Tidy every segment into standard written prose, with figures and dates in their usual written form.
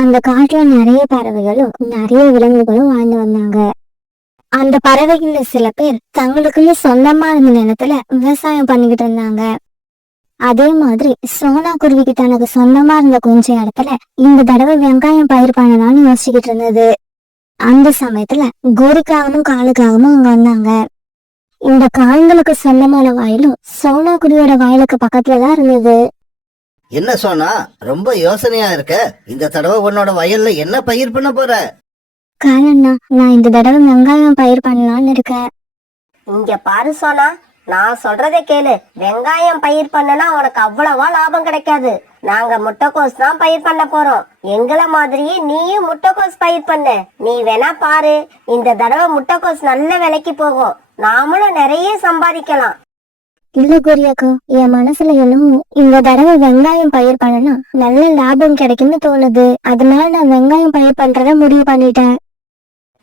அந்த காட்டுல நிறைய பறவைகளும் நிறைய விலங்குகளும் வாழ்ந்து வந்தாங்க. அந்த பறவைகள்ல சில பேர் தங்களுக்குன்னு சொந்தமா இருந்த நிலத்துல விவசாயம் பண்ணிக்கிட்டு இருந்தாங்க. அதே மாதிரி சோனா குருவிக்கு தனக்கு சொந்தமா இருந்த கொஞ்சம் இடத்துல இந்த தடவை வெங்காயம் பயிர் பண்ணலாம்னு யோசிச்சுக்கிட்டு இருந்தது. அந்த சமயத்துல கோரிக்காகவும் காலுக்காகவும் அங்க வந்தாங்க. இந்த கால்களுக்கு சொந்தமான வயலும் சோனா குருவியோட வயலுக்கு பக்கத்துலதான் இருந்தது. என்ன சோனா, ரொம்ப யோசனையா இருக்க. இந்த தடவை உன்னோட வயல்ல என்ன பயிர் பண்ண போற? காலண்ணா, நான் இந்த தடவை வெங்காயம் பயிர் பண்ணலாம்னு இருக்கேன். இங்க பாரு சோனா, நான் சொல்றதை கேளு. வெங்காயம் பயிர் பண்ணனா உனக்கு அவ்வளவா லாபம் கிடைக்காது. நாங்க முட்டைக்கோஸ் தான் பயிர் பண்ண போறோம். எங்களை மாதிரியே நீயும் முட்டைக்கோஸ் பயிர் பண்ணு. நீ வேணா பாரு, இந்த தடவை முட்டைக்கோஸ் நல்ல விலைக்கு போகும். நாமளும் நிறைய சம்பாதிக்கலாம். இல்ல கோரியாக்கா, என் மனசுல என்னமோ இந்த தடவை வெங்காயம் பயிர் பண்ணனா நல்ல லாபம் கிடைக்கும்னு தோணுது. அதனால நான் வெங்காயம் பயிர் பண்றத முடிவு பண்ணிட்டேன்.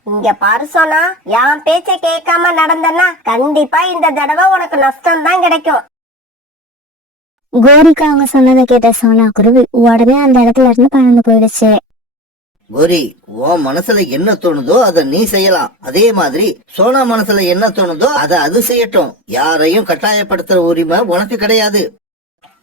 இங்க பாரு சோனா, என் பேச்ச கேட்காம நடந்தனா கண்டிப்பா இந்த தடவை உனக்கு நஷ்டம் தான் கிடைக்கும். கோரிக்கா அவங்க சொன்னதை கேட்ட சோனா குருவி உடனே அந்த இடத்துல இருந்து பறந்து போயிடுச்சு. கோரி, உன் மனசுல என்ன தோணுதோ அதை நீ செய்யலாம். அதே மாதிரி சோனா மனசுல என்ன தோணுதோ அதை அது செய்யட்டும். யாரையும் கட்டாயப்படுத்துற உரிமை உனக்கு கிடையாது.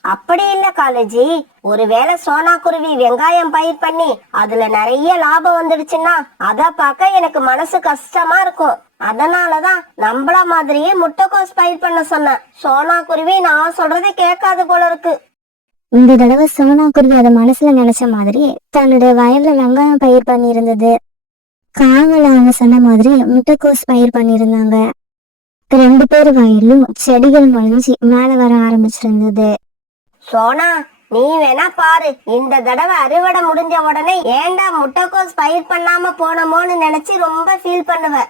அப்படி இல்ல காலேஜி, ஒருவேளை சோனா குருவி வெங்காயம் பயிர் பண்ணி அதுல நிறைய லாபம் வந்துடுச்சுன்னா அத பார்க்க எனக்கு மனசு கஷ்டமா இருக்கும். அதனாலதான் நம்மள மாதிரியே முட்டைக்கோஸ் பயிர் பண்ண சொன்னேன். சோனா குருவி நான் சொல்றதை கேட்காது போல இருக்கு. இந்த தடவை சோனா குருவி அதை மனசுல நினைச்ச மாதிரி தன்னுடைய வயல்ல வெங்காயம் பயிர் பண்ணி இருந்தது. காவல அவங்க சொன்ன மாதிரி முட்டைக்கோஸ் பயிர் பண்ணிருந்தாங்க. 2 பேர் வயலும் செடிகள் முளைஞ்சி மேல வர ஆரம்பிச்சிருந்தது. சோனா, நீ வேணா பாரு, இந்த தடவை அறுவடை முடிஞ்ச உடனே ஏண்டா முட்டைக்கோஸ் பயிர் பண்ணாம போனமோன்னு நினைச்சு ரொம்ப ஃபீல் பண்ணுவேன்.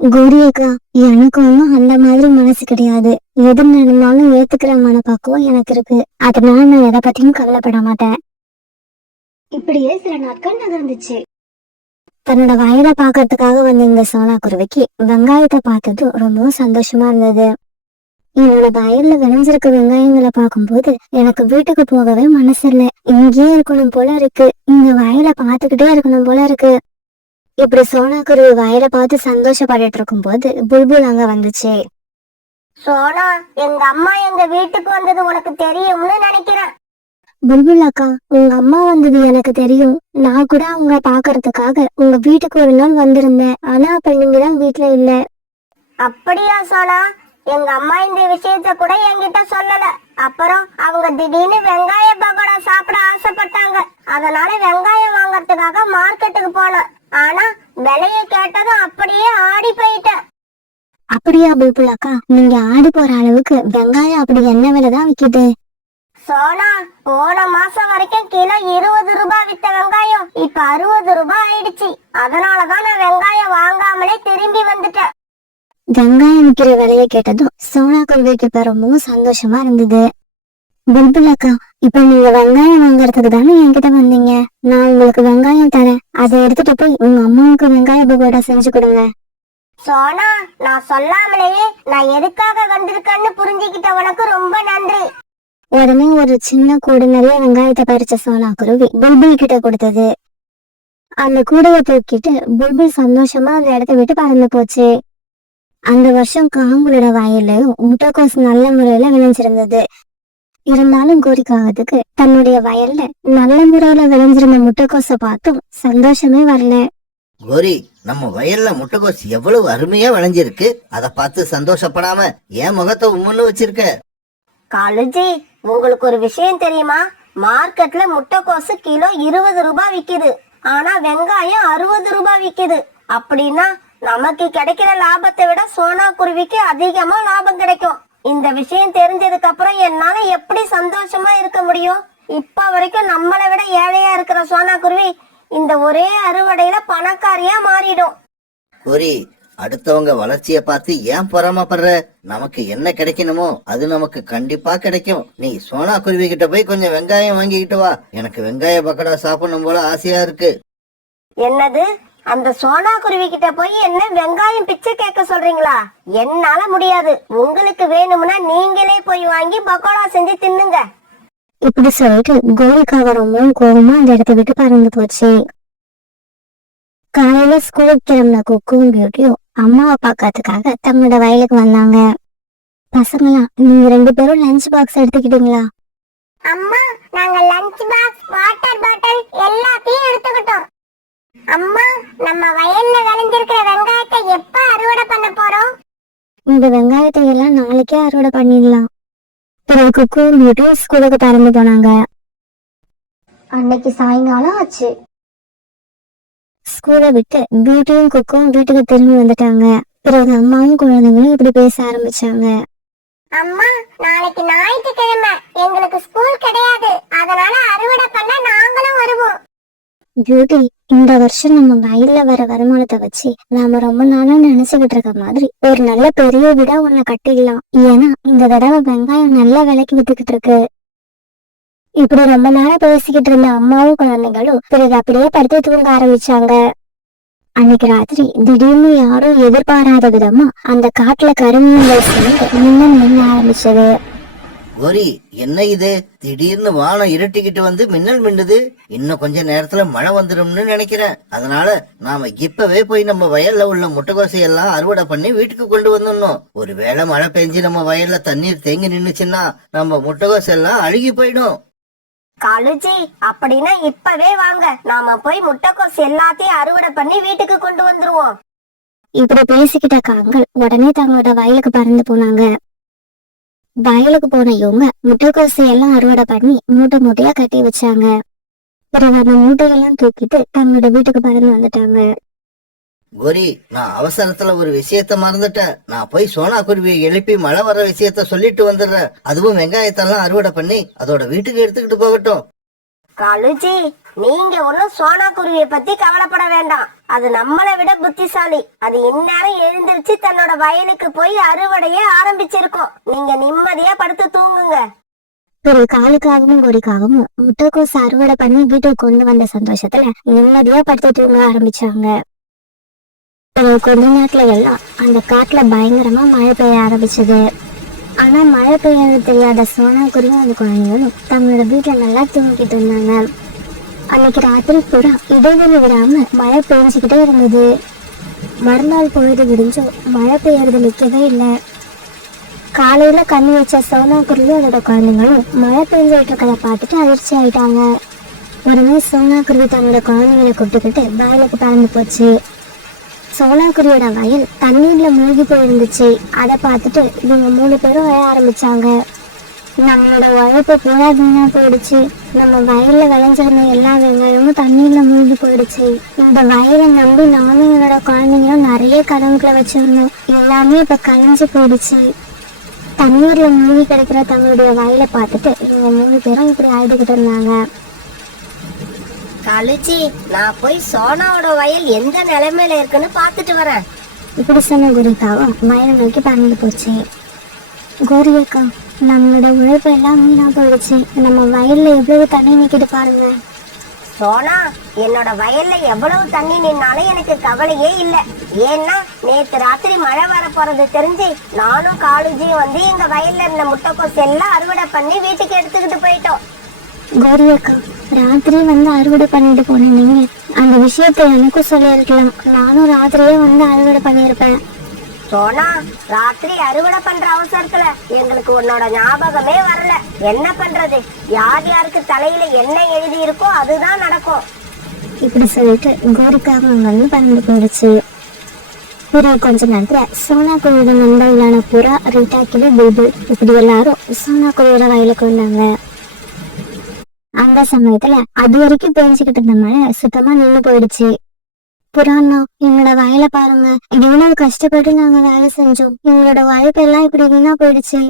கோரியக்கா, எனக்கு ஒன்னும் அந்த மாதிரி மனசு கிடையாது. எது நடந்தாலும் ஏத்துக்கிற மனப்பாக்குவம் எனக்கு இருக்கு. அதனால நான் எதை பத்தியும் கவலைப்பட மாட்டேன். இப்படியே சில நாட்கள் நகர்ந்துச்சு. தன்னோட வயலை பாக்கிறதுக்காக வந்த இந்த சோனா குருவிக்கு வெங்காயத்தை பார்த்தது ரொம்பவும் சந்தோஷமா இருந்தது. என்னோட வயல்ல விளைஞ்சிருக்க வெங்காயங்களை பார்க்கும்போது எனக்கு வீட்டுக்கு போகவே மனசு இல்ல. இங்கேயே இருக்கணும் போல இருக்கு. இந்த வயலை பார்த்துக்கிட்டே இருக்கணும் போல இருக்கு. இப்படி சோனா குருவி வயலை பார்த்து சந்தோஷப்பட்டு இருக்கும் போது புல்புல் அங்க வந்துச்சு. சோனா, எங்க அம்மா எங்க வீட்டுக்கு வந்தது உனக்கு தெரியும்னு நினைக்கிறேன். புல்புல் அக்கா, உங்க அம்மா வந்தது எனக்கு தெரியும். நான் கூட அவங்க பாக்குறதுக்காக உங்க வீட்டுக்கு ஒரு நாள் வந்திருந்தேன். ஆனா அப்ப நீங்கதான் வீட்டுல இல்ல. அப்படியா சோனா? எங்க அம்மா இந்த விஷயத்த கூட என்கிட்ட சொல்லல. அப்புறம் அவங்க திடீர்னு வெங்காய பகோடா சாப்பிட ஆசைப்பட்டாங்க. அதனால வெங்காயம் வாங்கறதுக்காக மார்க்கெட்டுக்கு போனேன். ஆனா விலைய கேட்டதும் அப்படியே ஆடி போயிட்டேன். அப்படியா புல்புல் அக்கா, நீங்க ஆடி போற அளவுக்கு வெங்காயம் அப்படி என்ன விலைதான் விக்குது? சோனா, போன மாசம் வரைக்கும் கிலோ 20 ரூபாய் வித்த வெங்காயம் இப்ப 60 ரூபாய் ஆயிடுச்சு. அதனாலதான் நான் வெங்காயம் வாங்காமலே திரும்பி வந்துட்டேன். வெங்காயம் விற்கிற விலைய கேட்டதும் சோனா குருவிக்கு ரொம்பவும் சந்தோஷமா இருந்தது. புல்புல் அக்கா, இப்ப நீங்க வெங்காயம் வாங்கறதுக்கு தானே என்கிட்ட வந்தீங்க. நான் உங்களுக்கு வெங்காயம் தரேன். அதை எடுத்துட்டு போய் உங்க அம்மாவுக்கு வெங்காய பகோடா செஞ்சு கொடுங்க. சோனா, நான் சொல்லாமலேயே நான் எதுக்காக வந்திருக்கேன்னு புரிஞ்சுக்கிட்ட உனக்கு ரொம்ப நன்றி. உடனே ஒரு சின்ன கூடு நிறைய வெங்காயத்தை பறிச்ச சோனா குருவி புல்புல் கிட்ட கொடுத்தது. அந்த கூடையை தூக்கிட்டு புல்புல் சந்தோஷமா அந்த இடத்த விட்டு பறந்து போச்சு. அந்த வருஷம் காங்களோட வயல்லையும் முட்டைக்கோஸ் நல்ல முறையில விளைஞ்சிருந்தது. இருந்தாலும் கோரிக்காகத்துக்கு தன்னுடைய வயல்ல நல்ல முறையில விளைஞ்சிருந்த முட்டைக்கோஸை பார்த்தும் சந்தோஷமே வரல. கோரி, நம்ம வயல்ல முட்டைக்கோஸ் எவ்வளவு அருமையா விளைஞ்சிருக்கு. அதை பார்த்து சந்தோஷப்படாம என் முகத்தை உம்முன்னு வச்சிருக்க. காலேஜி, உங்களுக்கு ஒரு விஷயம் தெரியுமா? மார்க்கெட்ல முட்டைக்கோசு கிலோ 20 ரூபாய் விக்குது. ஆனா வெங்காயம் 60 ரூபாய் விக்குது. அப்படின்னா நமக்கு கிடைக்கிற லாபத்தை விட சோனா குருவிக்கு அதிகமா லாபம் கிடைக்கும். இந்த விஷயம் தெரிஞ்சதுக்கு அப்புறம் என்னால எப்படி சந்தோஷமா இருக்க முடியும்? இப்ப வரைக்கும் நம்மளை விட ஏழையா இருக்கிற சோனா குருவி இந்த ஒரே அறுவடையில பணக்காரியா மாறிடும். கோரி, அடுத்தவங்க வளர்ச்சிய பார்த்து ஏன் பொறாமப்படுற? நமக்கு என்ன கிடைக்கணுமோ அது நமக்கு கண்டிப்பா கிடைக்கும். நீ சோனா குருவி கிட்ட போய் கொஞ்சம் வெங்காயம் வாங்கிக்கிட்டு வா. எனக்கு வெங்காய பக்கோடா சாப்பிடணும் போல ஆசையா இருக்கு. என்னது? அந்த சோனா குருவி கிட்ட போய் என்ன வெங்காயம் பிச்சை கேட்க சொல்றீங்களா? என்னால முடியாது. உங்களுக்கு வேணும்னா நீங்களே போய் வாங்கி பக்கோடா செஞ்சு தின்னுங்க. இப்படி சொல்லிட்டு கோரிக்காக ரொம்பவும் கோபமா அந்த இடத்த விட்டு பறந்து போச்சு. காலையில ஸ்கூலுக்கு கிளம்பின குக்கும் பியூட்டியும் அம்மாவை பார்க்கறதுக்காக தங்களோட வயலுக்கு வந்தாங்க. பசங்களா, நீங்க 2 பேரும் லஞ்ச் பாக்ஸ் எடுத்துக்கிட்டீங்களா? அம்மா, நாங்க லஞ்ச் பாக்ஸ், வாட்டர் பாட்டில் எல்லாத்தையும் எடுத்துக்கிட்டோம். அம்மா, நம்ம வயல்ல விளைஞ்சிருக்கிற வெங்காயத்தை எப்ப அறுவடை பண்ண போறோம்? இந்த வெங்காயத்தை எல்லாம் நாளைக்கே அறுவடை பண்ணிடலாம். பிறகு குக்கும் பியூட்டியும் ஸ்கூலுக்கு பறந்து போனாங்க. அன்னைக்கு சாயங்காலம் ஆச்சு. ஸ்கூலை விட்டு பியூட்டியும் குக்கும் வீட்டுக்கு திரும்பி வந்துட்டாங்க. பிறகு அம்மாவும் குழந்தைங்களும் இப்படி பேச ஆரம்பிச்சாங்க. அம்மா, நாளைக்கு ஞாயிற்றுக்கிழமை, எங்களுக்கு ஸ்கூல் கிடையாது. அதனால அறுவடை பண்ண நாங்களும் வருவோம். பியூட்டி, இந்த வருஷம் நம்ம வயல்ல வர வருமானத்தை வச்சு நாம ரொம்ப நாளா நினைச்சுக்கிட்டு இருக்க மாதிரி ஒரு நல்ல பெரிய வீடா ஒண்ணு கட்டிடலாம். ஏன்னா இந்த தடவை வெங்காயம் நல்ல விலைக்கு வித்துக்கிட்டு இருக்கு. இப்படி ரொம்ப நாளா பேசிக்கிட்டு இருந்த அம்மாவும் குழந்தைங்களும் பிறகு அப்படியே படுத்து தூங்க ஆரம்பிச்சாங்க. அன்னைக்கு ராத்திரி திடீர்னு யாரும் எதிர்பாராத விதமா அந்த காட்டுல கருமீன்கள் சேர்ந்து மின்ன ஆரம்பிச்சது. கோரி, என்ன இது? திடீர்னு வானம் இருட்டிக்கிட்டு வந்து மின்னல் மின்னுது. இன்னும் கொஞ்ச நேரத்துல மழை வந்துடும்னு நினைக்கிறேன். அதனால நாம இப்பவே போய் நம்ம வயல்ல உள்ள முட்டைகோசையெல்லாம் அறுவடை பண்ணி வீட்டுக்கு கொண்டு வந்துடணும். ஒருவேளை மழை பெஞ்சு நம்ம வயல்ல தண்ணீர் தேங்கி நின்னுச்சுன்னா நம்ம முட்டைகோசை எல்லாம் அழுகி போயிடும். காலுஜி, அப்படின்னா இப்பவே வாங்க, நாம போய் முட்டைக்கோஸ் எல்லாத்தையும் அறுவடை பண்ணி வீட்டுக்கு கொண்டு வந்துருவோம். இப்படி பேசிக்கிட்ட காங்கள் உடனே தங்களோட வயலுக்கு பறந்து போனாங்க. வயலுக்கு போன இவங்க முட்டைக்கோசை எல்லாம் அறுவடை பண்ணி மூட்டை மூட்டையா கட்டி வச்சாங்க. பிறகு அந்த மூட்டையெல்லாம் தூக்கிட்டு தங்களோட வீட்டுக்கு பறந்து வந்துட்டாங்க. கோரி, நான் அவசரத்துல ஒரு விஷயத்த மறந்துட்டேன். நான் போய் சோனா குருவியை எழுப்பி மழை வர விஷயத்த சொல்லிட்டு வந்துடுறேன். அதுவும் வெங்காயத்தெல்லாம் அறுவடை பண்ணி அதோட வீட்டுக்கு எடுத்துக்கிட்டு போகட்டும். காலுஜி, நீங்க ஒன்னும் சோனா குருவியை பத்தி கவலைப்பட வேண்டாம். அது நம்மளை விட புத்திசாலி. அது இந்நேரம் எழுந்திருச்சு தன்னோட வயலுக்கு போய் அறுவடையே ஆரம்பிச்சிருக்கோம். நீங்க நிம்மதியா படுத்து தூங்குங்க. பிறகு காலுக்காகவும் கொடிக்காகவும் முட்டைக்கோசு அறுவடை பண்ணி வீட்டுக்கு கொண்டு வந்த சந்தோஷத்துல நிம்மதியா படுத்து தூங்க ஆரம்பிச்சாங்க. பிறகு கொஞ்ச நேரத்துல எல்லாம் அந்த காட்டுல பயங்கரமா மழை பெய்ய ஆரம்பிச்சது. ஆனா மழை பெய்யாது தெரியாத சோனா குருவியும் அந்த குழந்தைகளும் தங்களோட வீட்டுல நல்லா தூங்கிட்டு இருந்தாங்க. அன்னைக்கு ராத்திரி பூரா இடைவெளி விடாம மழை பெஞ்சுக்கிட்டே இருந்தது. மறுநாள் பொழுது விடிஞ்சும் மழை பெய்யறது நிக்கவே இல்லை. காலையில கண்ணு வச்ச சோனா குருவியும் அதோட குழந்தைங்களும் மழை பெஞ்சுட்டு இருக்கதை பார்த்துட்டு அதிர்ச்சி ஆயிட்டாங்க. உடனே சோனா குருவி தன்னோட குழந்தைங்களை கூப்பிட்டுக்கிட்டு வயலுக்கு பறந்து போச்சு. சோனா குருவியோட வயல் தண்ணீர்ல மூழ்கி போயிருந்துச்சு. அதை பார்த்துட்டு இவங்க 3 பேரும் வர ஆரம்பிச்சாங்க. நம்மளோட உழைப்பு பூரா வீணா போயிடுச்சு. நம்ம வயல்ல விளைஞ்சிருந்த எல்லா வெங்காயமும் தண்ணீர்ல மூழ்கி போயிடுச்சு. இந்த வயலை நம்பி நானும் என்னோட குழந்தைங்களும் நிறைய கடன்களை வச்சிருந்தோம். எல்லாமே இப்ப கலைஞ்சு போயிடுச்சு. தண்ணீர்ல மூழ்கி கிடைக்கிற தங்களுடைய வயலை பார்த்துட்டு இவங்க 3 பேரும் இப்படி அழுதுகிட்டு இருந்தாங்க. காலுஜி, நான் போய் சோனாவோட வயல் எந்த நிலைமையில இருக்குன்னு பாத்துட்டு வரேன். இப்படி சொன்ன கோரிக்காவும் வயலை நோக்கி பறந்து போச்சு. கோரியக்கா, நம்மளோட உழைப்பு எல்லாம் வீணா போயிடுச்சு. நம்ம வயல்ல எவ்வளவு தண்ணி நிக்கிட்டு பாருங்க. சோனா, என்னோட வயல்ல எவ்வளவு தண்ணி நின்னாலும் எனக்கு கவலையே இல்ல. ஏன்னா நேத்து ராத்திரி மழை வர போறது தெரிஞ்சு நானும் காலுஜியும் வந்து எங்க வயல்ல இருந்த முட்டைக்கோஸ் எல்லாம் அறுவடை பண்ணி வீட்டுக்கு எடுத்துக்கிட்டு போயிட்டோம். கோரியக்கா, ராத்திரி வந்து அறுவடை பண்ணிட்டு போனீங்க. அந்த விஷயத்த எனக்கும் சொல்லியிருக்கலாம். நானும் ராத்திரியே வந்து அறுவடை பண்ணியிருப்பேன். சோனா, ராத்திரி அறுவடை பண்ற அவசரத்துல எங்களுக்கு உன்னோட ஞாபகமே வரல. என்ன பண்றது? யார் யாருக்கு தலையில என்ன எழுதி இருக்கோ அதுதான் நடக்கும். இப்படி சொல்லிட்டு கோரிக்காக அங்க வந்து பறந்து போயிடுச்சு. பிறகு கொஞ்ச நேரத்துல சோனா குருவியோட நண்பர்களான புறா, ரீட்டா, கிளி, புல்புல் இப்படி எல்லாரும் சோனா குருவியோட வயலுக்கு வந்தாங்க. அந்த சமயத்துல அது வரைக்கும் பேஞ்சுக்கிட்டு இருந்த மழை சுத்தமா நின்று போயிடுச்சு. புறாண்ணா, எங்களோட வயலை பாருங்க. எவ்வளவு கஷ்டப்பட்டு நாங்க வேலை செஞ்சோம். எங்களோட உழைப்பு எல்லாம் இப்படி வீணா போயிடுச்சு.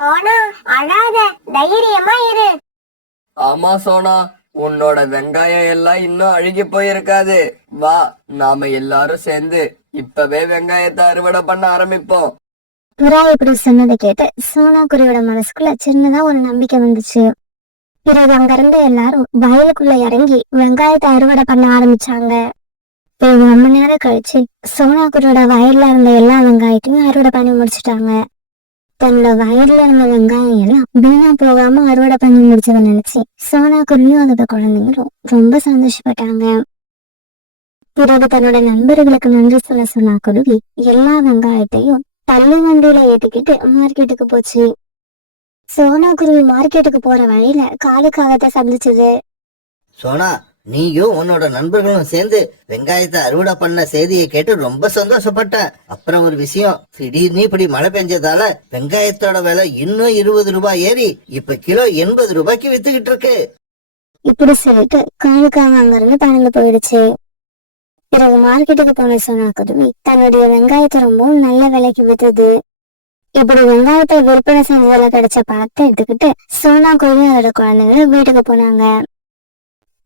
சோனா, அழாத, தைரியமா இரு. ஆமா சோனா, உன்னோட வெங்காயம் எல்லாம் இன்னும் அழுகி போயிருக்காது. வா, நாம எல்லாரும் சேர்ந்து இப்பவே வெங்காயத்தை அறுவடை பண்ண ஆரம்பிப்போம். புறா இப்படி சொன்னதை கேட்டு சோனா குருவியோட மனசுக்குள்ள சின்னதா ஒரு நம்பிக்கை வந்துச்சு. பிறகு அங்க இருந்த எல்லாரும் வயலுக்குள்ள இறங்கி வெங்காயத்தை அறுவடை பண்ண ஆரம்பிச்சாங்க. பிறகு ரொம்ப நேரம் கழிச்சு சோனா குருவியோட வயல்ல இருந்த எல்லா வெங்காயத்தையும் அறுவடை பண்ணி முடிச்சுட்டாங்க. தன்னோட வயல்ல இருந்த வெங்காயம் எல்லாம் வீணா போகாம அறுவடை பண்ணி முடிச்சதை நினைச்சு சோனா குருவியும் அதோட குழந்தைங்களும் ரொம்ப சந்தோஷப்பட்டாங்க. பிறகு தன்னோட நண்பர்களுக்கு நன்றி சொல்ல சோனா குருவி எல்லா வெங்காயத்தையும் தள்ளு வண்டியில ஏத்திக்கிட்டு மார்க்கெட்டுக்கு போச்சு. சோனா குருவி மார்க்கெட்டுக்கு போற வழியில காலுக்காகத்தை சந்திச்சது. சோனா, நீயும் உன்னோட நண்பர்களும் சேர்ந்து வெங்காயத்தை அறுவடை பண்ண செய்தியை கேட்டு ரொம்ப சந்தோஷப்பட்ட. அப்புறம் ஒரு விஷயம், திடீர்னு இப்படி மழை பெஞ்சதால வெங்காயத்தோட விலை இன்னும் 20 ரூபாய் ஏறி இப்ப கிலோ 80 ரூபாய்க்கு வித்துக்கிட்டு இருக்கு. இப்படி சொல்லிட்டு காலுக்காக அங்கிருந்து பறந்து போயிடுச்சு. பிறகு மார்க்கெட்டுக்கு போன சோனா குருவி தன்னுடைய வெங்காயத்தை ரொம்பவும் நல்ல விலைக்கு வித்துது. இப்படி வெங்காயத்தை விற்பனை செஞ்சதுல கிடைச்ச பணத்தை எடுத்துக்கிட்டு சோனா குருவி அதோட குழந்தைங்க வீட்டுக்கு போனாங்க.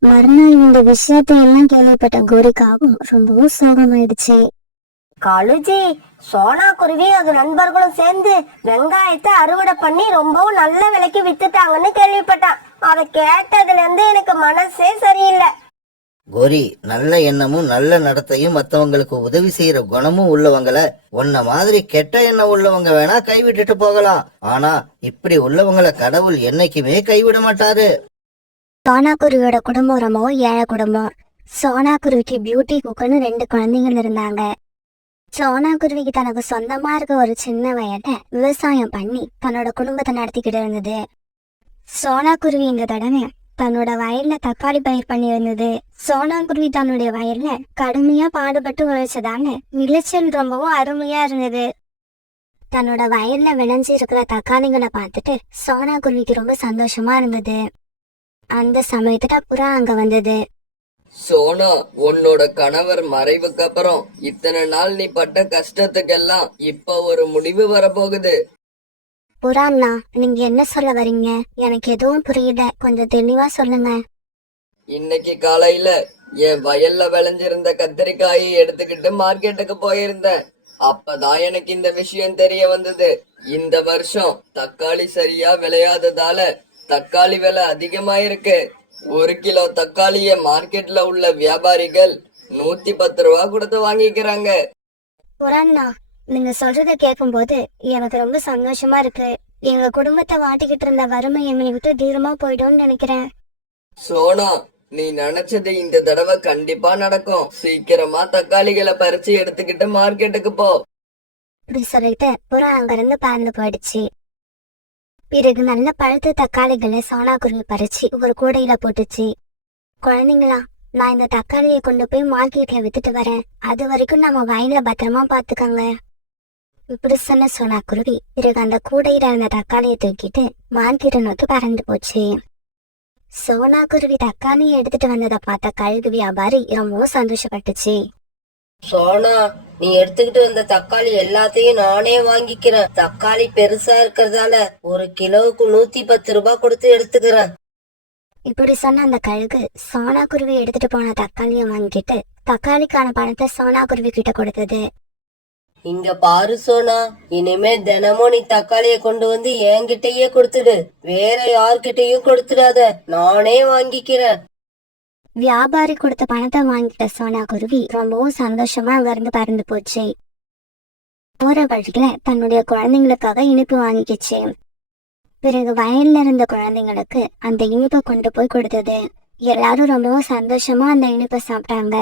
மறுநாள் இந்த விஷயத்தை எல்லாம் கேள்விப்பட்ட கோரிக்காவும் ரொம்பவும் சோகமாயிடுச்சு. காலுஜி, சோனா குருவி அது நண்பர்களும் சேர்ந்து வெங்காயத்தை அறுவடை பண்ணி ரொம்பவும் நல்ல விலைக்கு வித்துட்டாங்கன்னு கேள்விப்பட்டான். அதை கேட்டதுல இருந்து எனக்கு மனசே சரியில்லை. கோரி, நல்ல எண்ணமும் நல்ல நடத்தையும் மத்தவங்களுக்கு உதவி செய்யற குணமும் உள்ளவங்கள உன்ன மாதிரி கெட்ட எண்ணம் உள்ளவங்க வேணா கைவிட்டுட்டு போகலாம். ஆனா இப்படி உள்ளவங்கள கடவுள் என்னைக்குமே கைவிட மாட்டாரு. சோனா குருவியோட குடும்பம் ரொம்பவும் ஏழை குடும்பம். சோனா குருவிக்கு பியூட்டி குக்குன்னு 2 குழந்தைகள் இருந்தாங்க. சோனா குருவிக்கு தனக்கு சொந்தமா இருக்க ஒரு சின்ன வயல்ல விவசாயம் பண்ணி தன்னோட குடும்பத்தை நடத்திக்கிட்டு இருந்தது. சோனா குருவி இந்த தடவை தன்னோட வயல்ல தக்காளி பயிர் பண்ணி இருந்தது. சோனா குருவி தன்னுடைய வயல்ல கடுமையா பாடுபட்டு உழைச்சதால விளைச்சல் ரொம்பவும் அருமையா இருந்தது. தன்னோட வயல்ல விளைஞ்சி இருக்கிற தக்காளிகளை பார்த்துட்டு சோனா குருவிக்கு ரொம்ப சந்தோஷமா இருந்தது. அந்த சமயத்துல புறா அங்க வந்தது. சோனா, உன்னோட கணவர் மறைவுக்கு அப்புறம் இத்தனை நாள் நீ பட்ட கஷ்டத்துக்கெல்லாம் இப்ப ஒரு முடிவு வரப்போகுது. புறாண்ணா, நீங்க என்ன சொல்ல வரீங்க? எனக்கு எதுவும் புரியல, கொஞ்சம் தெளிவா சொல்லுங்க. இன்னைக்கு காலையில என் வயல்ல விளைஞ்சிருந்த கத்திரிக்காயை எடுத்துக்கிட்டு மார்க்கெட்டுக்கு போயிருந்தேன். அப்பதான் எனக்கு இந்த விஷயம் தெரிய வந்தது. இந்த வருஷம் தக்காளி சரியா விளையாததால தக்காளி விலை அதிகமாயிருக்கு. 1 கிலோ தக்காளிய மார்க்கெட்ல உள்ள வியாபாரிகள் 110 ரூபா கொடுத்து வாங்கிக்கிறாங்க. புறாண்ணா, நீங்க சொல்றத கேட்கும் போது எனக்கு ரொம்ப சந்தோஷமா இருக்கு. எங்க குடும்பத்தை வாட்டிக்கிட்டு இருந்த வறுமை என்னை விட்டு தூரமா போயிடும்னு நினைக்கிறேன். சோனா, நீ நினைச்சது இந்த தடவை கண்டிப்பா நடக்கும். சீக்கிரமா தக்காளிகளை பறிச்சு எடுத்துக்கிட்டு மார்க்கெட்டுக்கு போ. இப்படி சொல்லிட்டு புறா அங்கிருந்து பறந்து போயிடுச்சு. பிறகு நல்ல பழுத்த தக்காளிகளை சோனா குருவி பறிச்சு ஒரு கூடையில போட்டுச்சு. குழந்தைங்களா, நான் இந்த தக்காளியை கொண்டு போய் மார்க்கெட்ல வித்துட்டு வரேன். அது வரைக்கும் நம்ம வயல பத்திரமா பாத்துக்கோங்க. இப்படி சொன்ன சோனா குருவி பிறகு அந்த கூடையில இருந்த தக்காளியை தூக்கிட்டு மார்க்கெட்டை நோக்கி பறந்து போச்சு. சோனா குருவி தக்காளியை எடுத்துட்டு வந்ததை பார்த்த கழுகு வியாபாரி ரொம்பவும் சந்தோஷப்பட்டுச்சு. சோனா, நீ எடுத்துக்கிட்டு வந்த தக்காளி எல்லாத்தையும் நானே வாங்கிக்கிறேன். தக்காளி பெருசா இருக்கிறதால 1 கிலோவுக்கு 110 ரூபாய் கொடுத்து எடுத்துக்கிறேன். இப்படி சொன்ன அந்த கழுகு சோனா குருவி எடுத்துட்டு போன தக்காளியை வாங்கிட்டு தக்காளிக்கான பணத்தை சோனா குருவி கிட்ட கொடுத்தது. இங்க பாரு சோனா, இனிமே தினமும் நீ தக்காளிய கொண்டு வந்து என்கிட்டயே கொடுத்துடு. வேற யார்கிட்டயும் கொடுத்துடாத, நானே வாங்கிக்கிறேன். வியாபாரி கொடுத்த பணத்தை வாங்கிட்ட சோனா குருவி ரொம்பவும் சந்தோஷமா அங்க இருந்து பறந்து போச்சு. போற வழியில தன்னுடைய குழந்தைங்களுக்காக இனிப்பு வாங்கிக்கிச்சு. பிறகு வயல்ல இருந்த குழந்தைங்களுக்கு அந்த இனிப்பை கொண்டு போய் கொடுத்தது. எல்லாரும் ரொம்பவும் சந்தோஷமா அந்த இனிப்பை சாப்பிட்டாங்க.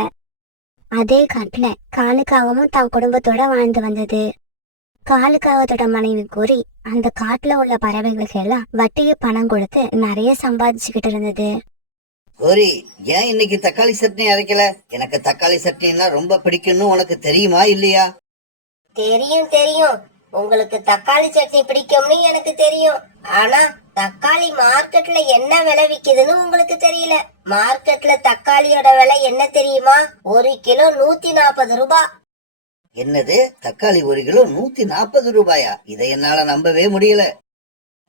அதே காட்டுல காலுக்காகவும் தன் குடும்பத்தோட வாழ்ந்து வந்தது. காலுக்காகத்தோட மனைவி கூறி அந்த காட்டுல உள்ள பறவைகளுக்கு எல்லாம் வட்டியை பணம் கொடுத்து நிறைய சம்பாதிச்சுக்கிட்டு இருந்தது. கோரி, ஏன் இன்னைக்கு தக்காளி சட்னி அரைக்கல? எனக்கு தக்காளி சட்னின்னா ரொம்ப பிடிக்கும்னு உனக்கு தெரியுமா இல்லையா? தெரியும் தெரியும், உங்களுக்கு தக்காளி சட்னி பிடிக்கும்னு எனக்கு தெரியும். ஆனா தக்காளி மார்க்கெட்ல என்ன விலை விக்குதுன்னு உங்களுக்கு தெரியல. மார்க்கெட்ல தக்காளியோட விலை என்ன தெரியுமா? 1 கிலோ 140 ரூபாய். என்னது, தக்காளி 1 கிலோ 140 ரூபாயா? இதை என்னால நம்பவே முடியல.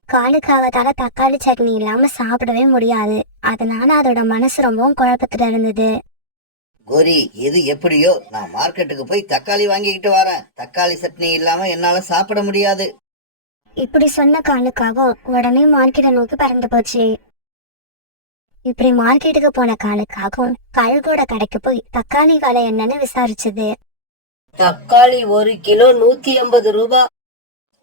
காலுக்காகத்தால தக்காளி சட்னி இல்லாம சாப்பிடவே முடியாது. அதனால அதோட மனசு ரொம்பவும் குழப்பத்துல இருந்தது. கோரி, எது எப்படியோ நான் மார்க்கெட்டுக்கு போய் தக்காளி வாங்கிக்கிட்டு வரேன். தக்காளி சட்னி இல்லாம என்னால சாப்பிட முடியாது. இப்படி சொன்ன காலுக்காகவும் உடனே மார்க்கெட்டை நோக்கி பறந்து போச்சு. இப்படி மார்க்கெட்டுக்கு போன காலுக்காகவும் கழுகோட கடைக்கு போய் தக்காளி விலை என்னன்னு விசாரிச்சது. தக்காளி 1 கிலோ 150 ரூபாய்.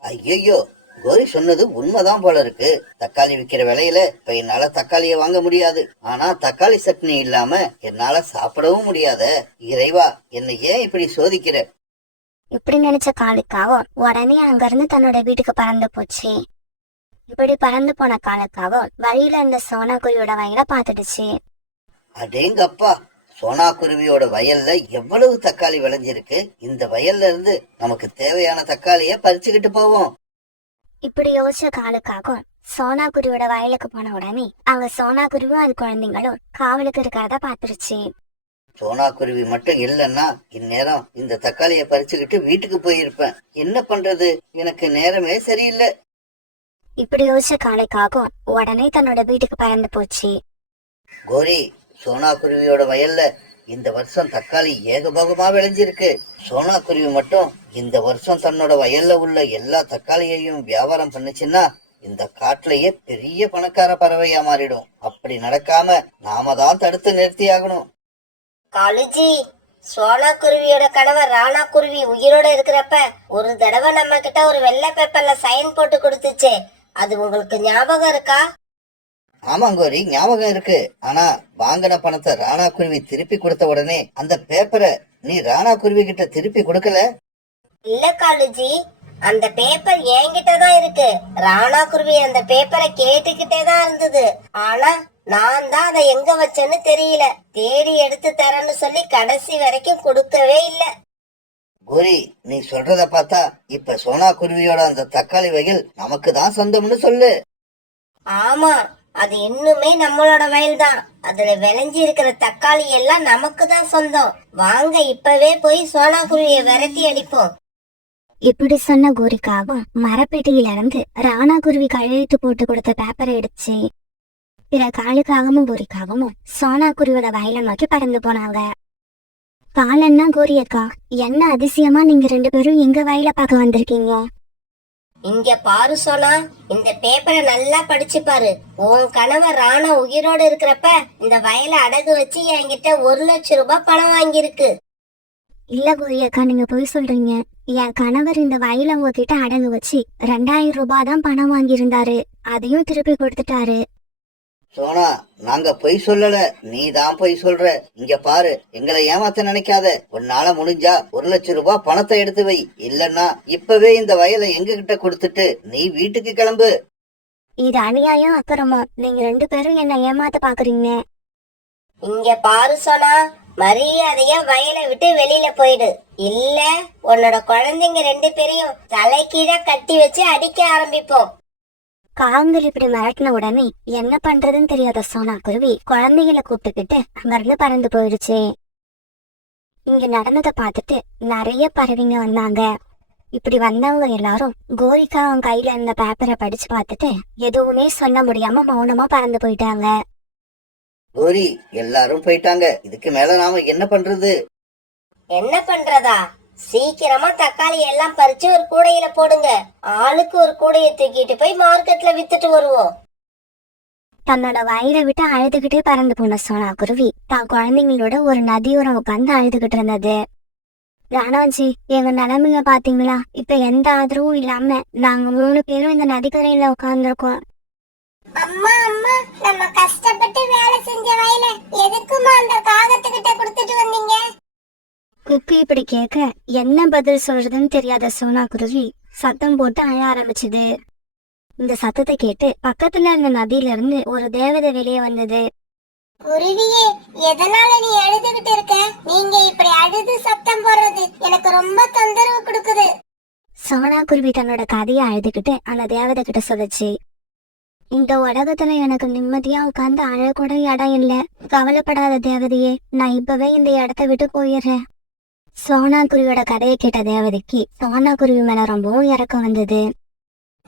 ஐயோ, கோரி சொன்னது உண்மைதான் போல இருக்கு. தக்காளி விக்கிற விலையில இப்ப என்னால தக்காளிய வாங்க முடியாது. ஆனா தக்காளி சட்னி இல்லாம என்னால சாப்பிடவும் முடியாத. இறைவா, என்னை ஏன் இப்படி சோதிக்கிற? இப்படி நினைச்ச காலுக்காவும் உடனே அங்க இருந்து தன்னோட வீட்டுக்கு பறந்து போச்சு. இப்படி பறந்து போன காலுக்காவும் வழியில இருந்த சோனா குருவியோட வயலை பாத்துடுச்சு. அடேங்கப்பா, சோனா குருவியோட வயல்ல எவ்வளவு தக்காளி விளைஞ்சிருக்கு. இந்த வயல்ல இருந்து நமக்கு தேவையான தக்காளிய பறிச்சுக்கிட்டு போவோம். இப்படி யோசிச்ச காலுக்காகவும் சோனா குருவியோட வயலுக்கு போன உடனே அங்க சோனா குருவியும் அது குழந்தைங்களும் காவலுக்கு இருக்கிறத பாத்துருச்சு. சோனா குருவி மட்டும் இல்லைன்னா இந்நேரம் இந்த தக்காளிய பறிச்சுக்கிட்டு வீட்டுக்கு போயிருப்பேன். என்ன பண்றது, எனக்கு நேரமே சரியில்லை. இப்படி யோசிச்ச காலுக்காகவும் உடனே தன்னோட வீட்டுக்கு பறந்து போச்சு. கோரி, சோனா குருவியோட வயல்ல இந்த வருஷம் தக்காளி ஏகபோகமா விளைஞ்சிருக்கு. சோனா குருவி மட்டும் இந்த வருஷம் தன்னோட வயல்ல உள்ள எல்லா தக்காளியையும் வியாபாரம் பண்ணுச்சுன்னா இந்த காட்டுலயே பெரிய பணக்கார பறவையா மாறிடும். அப்படி நடக்காம நாம தான் தடுத்து நிறுத்தி ஆகணும். காலுஜி, சோனா குருவியோட கணவர் ராணா குருவி உயிரோட இருக்கிறப்ப ஒரு தடவை நம்ம கிட்ட ஒரு வெள்ளை பேப்பர்ல சைன் போட்டு கொடுத்துச்சே, அது உங்களுக்கு ஞாபகம் இருக்கா? ஆமாங்கோரி, ஞாபகம் இருக்கு. ஆனா வாங்கின பணத்தை ராணா குருவி திருப்பி கொடுத்த உடனே அந்த பேப்பரை நீ ராணா குருவி கிட்ட திருப்பி கொடுக்கல. இல்ல காலுஜி, அந்த பேப்பர் என்கிட்ட தான் இருக்கு. ராணா குருவி அந்த பேப்பரை கேட்டுக்கிட்டே தான் இருந்தது. ஆனா நான் தான் அதை எங்க வச்சேன்னு தெரியல. தேடி எடுத்து தரேன்னு சொல்லி கடைசி வரைக்கும் கொடுக்கவே இல்ல. கோரி, நீ சொல்றத பார்த்தா இப்ப சோனா குருவியோட அந்த தக்காளி வயல் நமக்கு தான் சொந்தம்னு சொல்லு. ஆமா, அது இன்னுமே நம்மளோட வயல் தான். அதுல விளைஞ்சி இருக்கிற தக்காளி எல்லாம் நமக்கு தான் சொந்தம். வாங்க இப்பவே போய் சோனா குருவியை விரட்டி அடிப்போம். இப்படி சொன்ன கோரிக்காவும் மரப்பெட்டியில இருந்து ராணா குருவி கையெழுத்து போட்டு கொடுத்த பேப்பரை எடுத்து பிற காலுக்காகவும் கோரிக்காகவும் சோனா குருவியோட வயலை நோக்கி பறந்து போனாங்க. காலன்னா கோரியக்கா, என்ன அதிசயமா நீங்க 2 பேரும் எங்க வயலை பார்க்க வந்திருக்கீங்க? இங்க பாரு சோனா, இந்த பேப்பரை நல்லா படிச்சு பாரு. உன் கணவர் ராணா உயிரோடு இருக்கிறப்ப இந்த வயலை அடகு வச்சு என்கிட்ட 1,00,000 ரூபாய் பணம் வாங்கியிருக்கு. இல்ல கோரியக்கா, நீங்க போய் சொல்றீங்க. என் கணவர் இந்த வயலை உங்ககிட்ட அடகு வச்சு 2,000 ரூபாய் தான் பணம் வாங்கியிருந்தாரு. அதையும் திருப்பி கொடுத்துட்டாரு. சோனா, நாங்க பொய் சொல்லல, நீ தான் பொய் சொல்ற. இங்க பாரு, எங்களை ஏமாத்த நினைக்காத. உன்னால முடிஞ்சா 1,00,000 ரூபாய் பணத்தை எடுத்து வை. இல்லன்னா இப்பவே இந்த வயலை எங்க கிட்ட கொடுத்துட்டு நீ வீட்டுக்கு கிளம்பு. இது அநியாயம், அப்புறமா நீங்க 2 பேரும் என்ன ஏமாத்த பாக்குறீங்க. இங்க பாரு சோனா, மரியாதையா வயலை விட்டு வெளியில போயிடு. இல்ல உன்னோட குழந்தைங்க 2 பேரையும் தலைகீழ கட்டி வச்சு அடிக்க ஆரம்பிப்போம். காங்கள் இப்படி மிரட்டின உடனே என்ன பண்றதுன்னு தெரியாத சோனா குருவி குழந்தைகளை கூப்பிட்டுக்கிட்டு அங்கிருந்து பறந்து போயிடுச்சு. இங்க நடந்ததை பார்த்துட்டு நிறைய பறவைங்க வந்தாங்க. இப்படி வந்தவங்க எல்லாரும் கோரிக்கா அவன் கையில இருந்த பேப்பரை படிச்சு பார்த்துட்டு எதுவுமே சொல்ல முடியாம மௌனமா பறந்து போயிட்டாங்க. கோரி, எல்லாரும் போயிட்டாங்க. இதுக்கு மேல நாம என்ன பண்றது? என்ன பண்றதா? சீக்கிரமா தக்காளி எல்லாம் பறிச்சு ஒரு கூடையில போடுங்க. ஆளுக்கு ஒரு கூடைய தூக்கிட்டு போய் மார்க்கெட்ல வித்துட்டு வருவோம். தன்னோட வயிறை விட்டு அழுதுகிட்டே பறந்து போன சோனா குருவி தான் குழந்தைங்களோட ஒரு நதியோரம் உட்காந்து அழுதுகிட்டு இருந்தது. ராணாஜி, எங்க நிலைமைய பாத்தீங்களா? இப்ப எந்த ஆதரவும் இல்லாம நாங்க 3 பேரும் இந்த நதிக்கரையில உட்கார்ந்துருக்கோம். அம்மா அம்மா, நம்ம கஷ்டப்பட்டு வேலை செஞ்ச வயல எதுக்குமா அந்த காகத்துக்கிட்ட கொடுத்துட்டு வந்தீங்க? குக்கி இப்படி கேட்க என்ன பதில் சொல்றதுன்னு தெரியாத சோனா குருவி சத்தம் போட்டு அழ ஆரம்பிச்சுது. இந்த சத்தத்தை கேட்டு பக்கத்துல இருந்த நதியில இருந்து ஒரு தேவதை வெளியே வந்தது. குருவியே, எதனால நீ அழுதுகிட்டு இருக்க? நீங்க இப்படி அழுது சத்தம் போடுறது எனக்கு ரொம்ப தொந்தரவு கொடுக்குது. சோனா குருவி தன்னோட கதையை அழுதுகிட்டு அந்த தேவதை கிட்ட சொல்லுச்சு. இந்த உலகத்துல எனக்கு நிம்மதியா உட்கார்ந்து அழக்கூட இடம் இல்ல. கவலைப்படாத தேவதையே, நான் இப்பவே இந்த இடத்த விட்டு போயிடுறேன். சோனா குருவியோட கதையை கேட்ட தேவதைக்கு சோனா குருவி மேல ரொம்பவும் இறக்கம் வந்தது.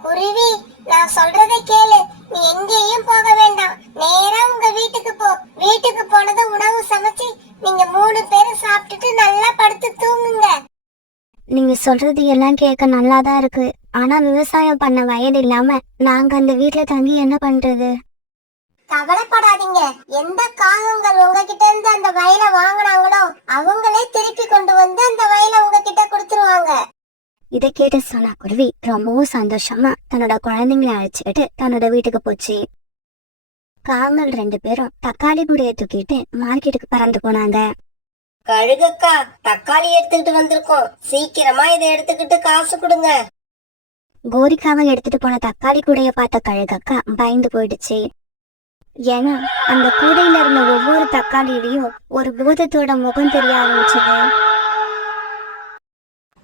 குருவி, நான் சொல்றதை கேளு. நீ எங்கேயும் போக வேண்டாம். நேரா உங்க வீட்டுக்கு போ. வீட்டுக்கு போனதும் உணவு சமைச்சு நீங்க 3 பேரும் சாப்பிட்டுட்டு நல்லா படுத்து தூங்குங்க. நீங்க சொல்றது எல்லாம் கேட்க நல்லாதான் இருக்கு. ஆனா விவசாயம் பண்ண வயது இல்லாம நாங்க அந்த வீட்டுல தங்கி என்ன பண்றது? கவலைப்படாதீங்க. எந்த காகங்கள் உங்ககிட்ட இருந்து அந்த வயலை வாங்கினாங்களோ அவங்களே திருப்பி கொண்டு வந்து அந்த வயலை உங்ககிட்ட கொடுத்துருவாங்க. இதை கேட்ட சோனா குருவி ரொம்பவும் சந்தோஷமா தன்னோட குழந்தைங்களை அழைச்சுக்கிட்டு தன்னோட வீட்டுக்கு போச்சு. காங்கள் 2 பேரும் தக்காளி கூடைய தூக்கிட்டு மார்க்கெட்டுக்கு பறந்து போனாங்க. கழுகக்கா, தக்காளி எடுத்துக்கிட்டு வந்திருக்கோம், சீக்கிரமா இதை எடுத்துக்கிட்டு காசு கொடுங்க. கோரிக்காவை எடுத்துட்டு போன தக்காளி கூடைய பார்த்த கழுகக்கா பயந்து போயிடுச்சு. ஏன்னா அந்த கூடையில இருந்த ஒவ்வொரு தக்காளியிலையும் ஒரு பூதத்தோட முகம் தெரிய ஆரம்பிச்சது.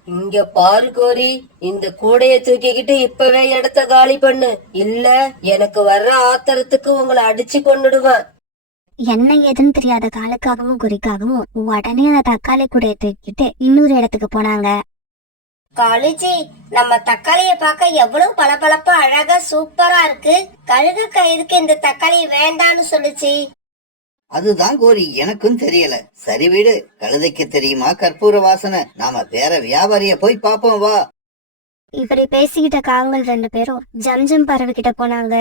இங்க பாரு கோரி, இந்த கூடைய தூக்கிக்கிட்டு இப்பவே இடத்த காலி பண்ணு, இல்ல எனக்கு வர்ற ஆத்திரத்துக்கு உங்களை அடிச்சு கொன்னுடுவேன். என்ன ஏதுன்னு தெரியாத காலுக்காகவும் குறிக்காகவும் உடனே அந்த தக்காளி கூடைய தூக்கிட்டு இன்னொரு இடத்துக்கு போனாங்க. காலுஜி, நம்ம தக்காளிய பார்க்க எவ்வளவு பளபளப்பா அழகா சூப்பரா இருக்கு. கழுகுக்கா எதுக்கு இந்த தக்காளி வேண்டான்னு சொல்லுச்சு? அதுதான் கோரி, எனக்கும் தெரியல. சரி வீடு, கழுதைக்கு தெரியுமா கற்பூர வாசனை? நாம வேற வியாபாரிய போய் பாப்போம் வா. இப்படி பேசிக்கிட்ட காங்கள் 2 பேரும் ஜம்ஜம் பறவை கிட்ட போனாங்க.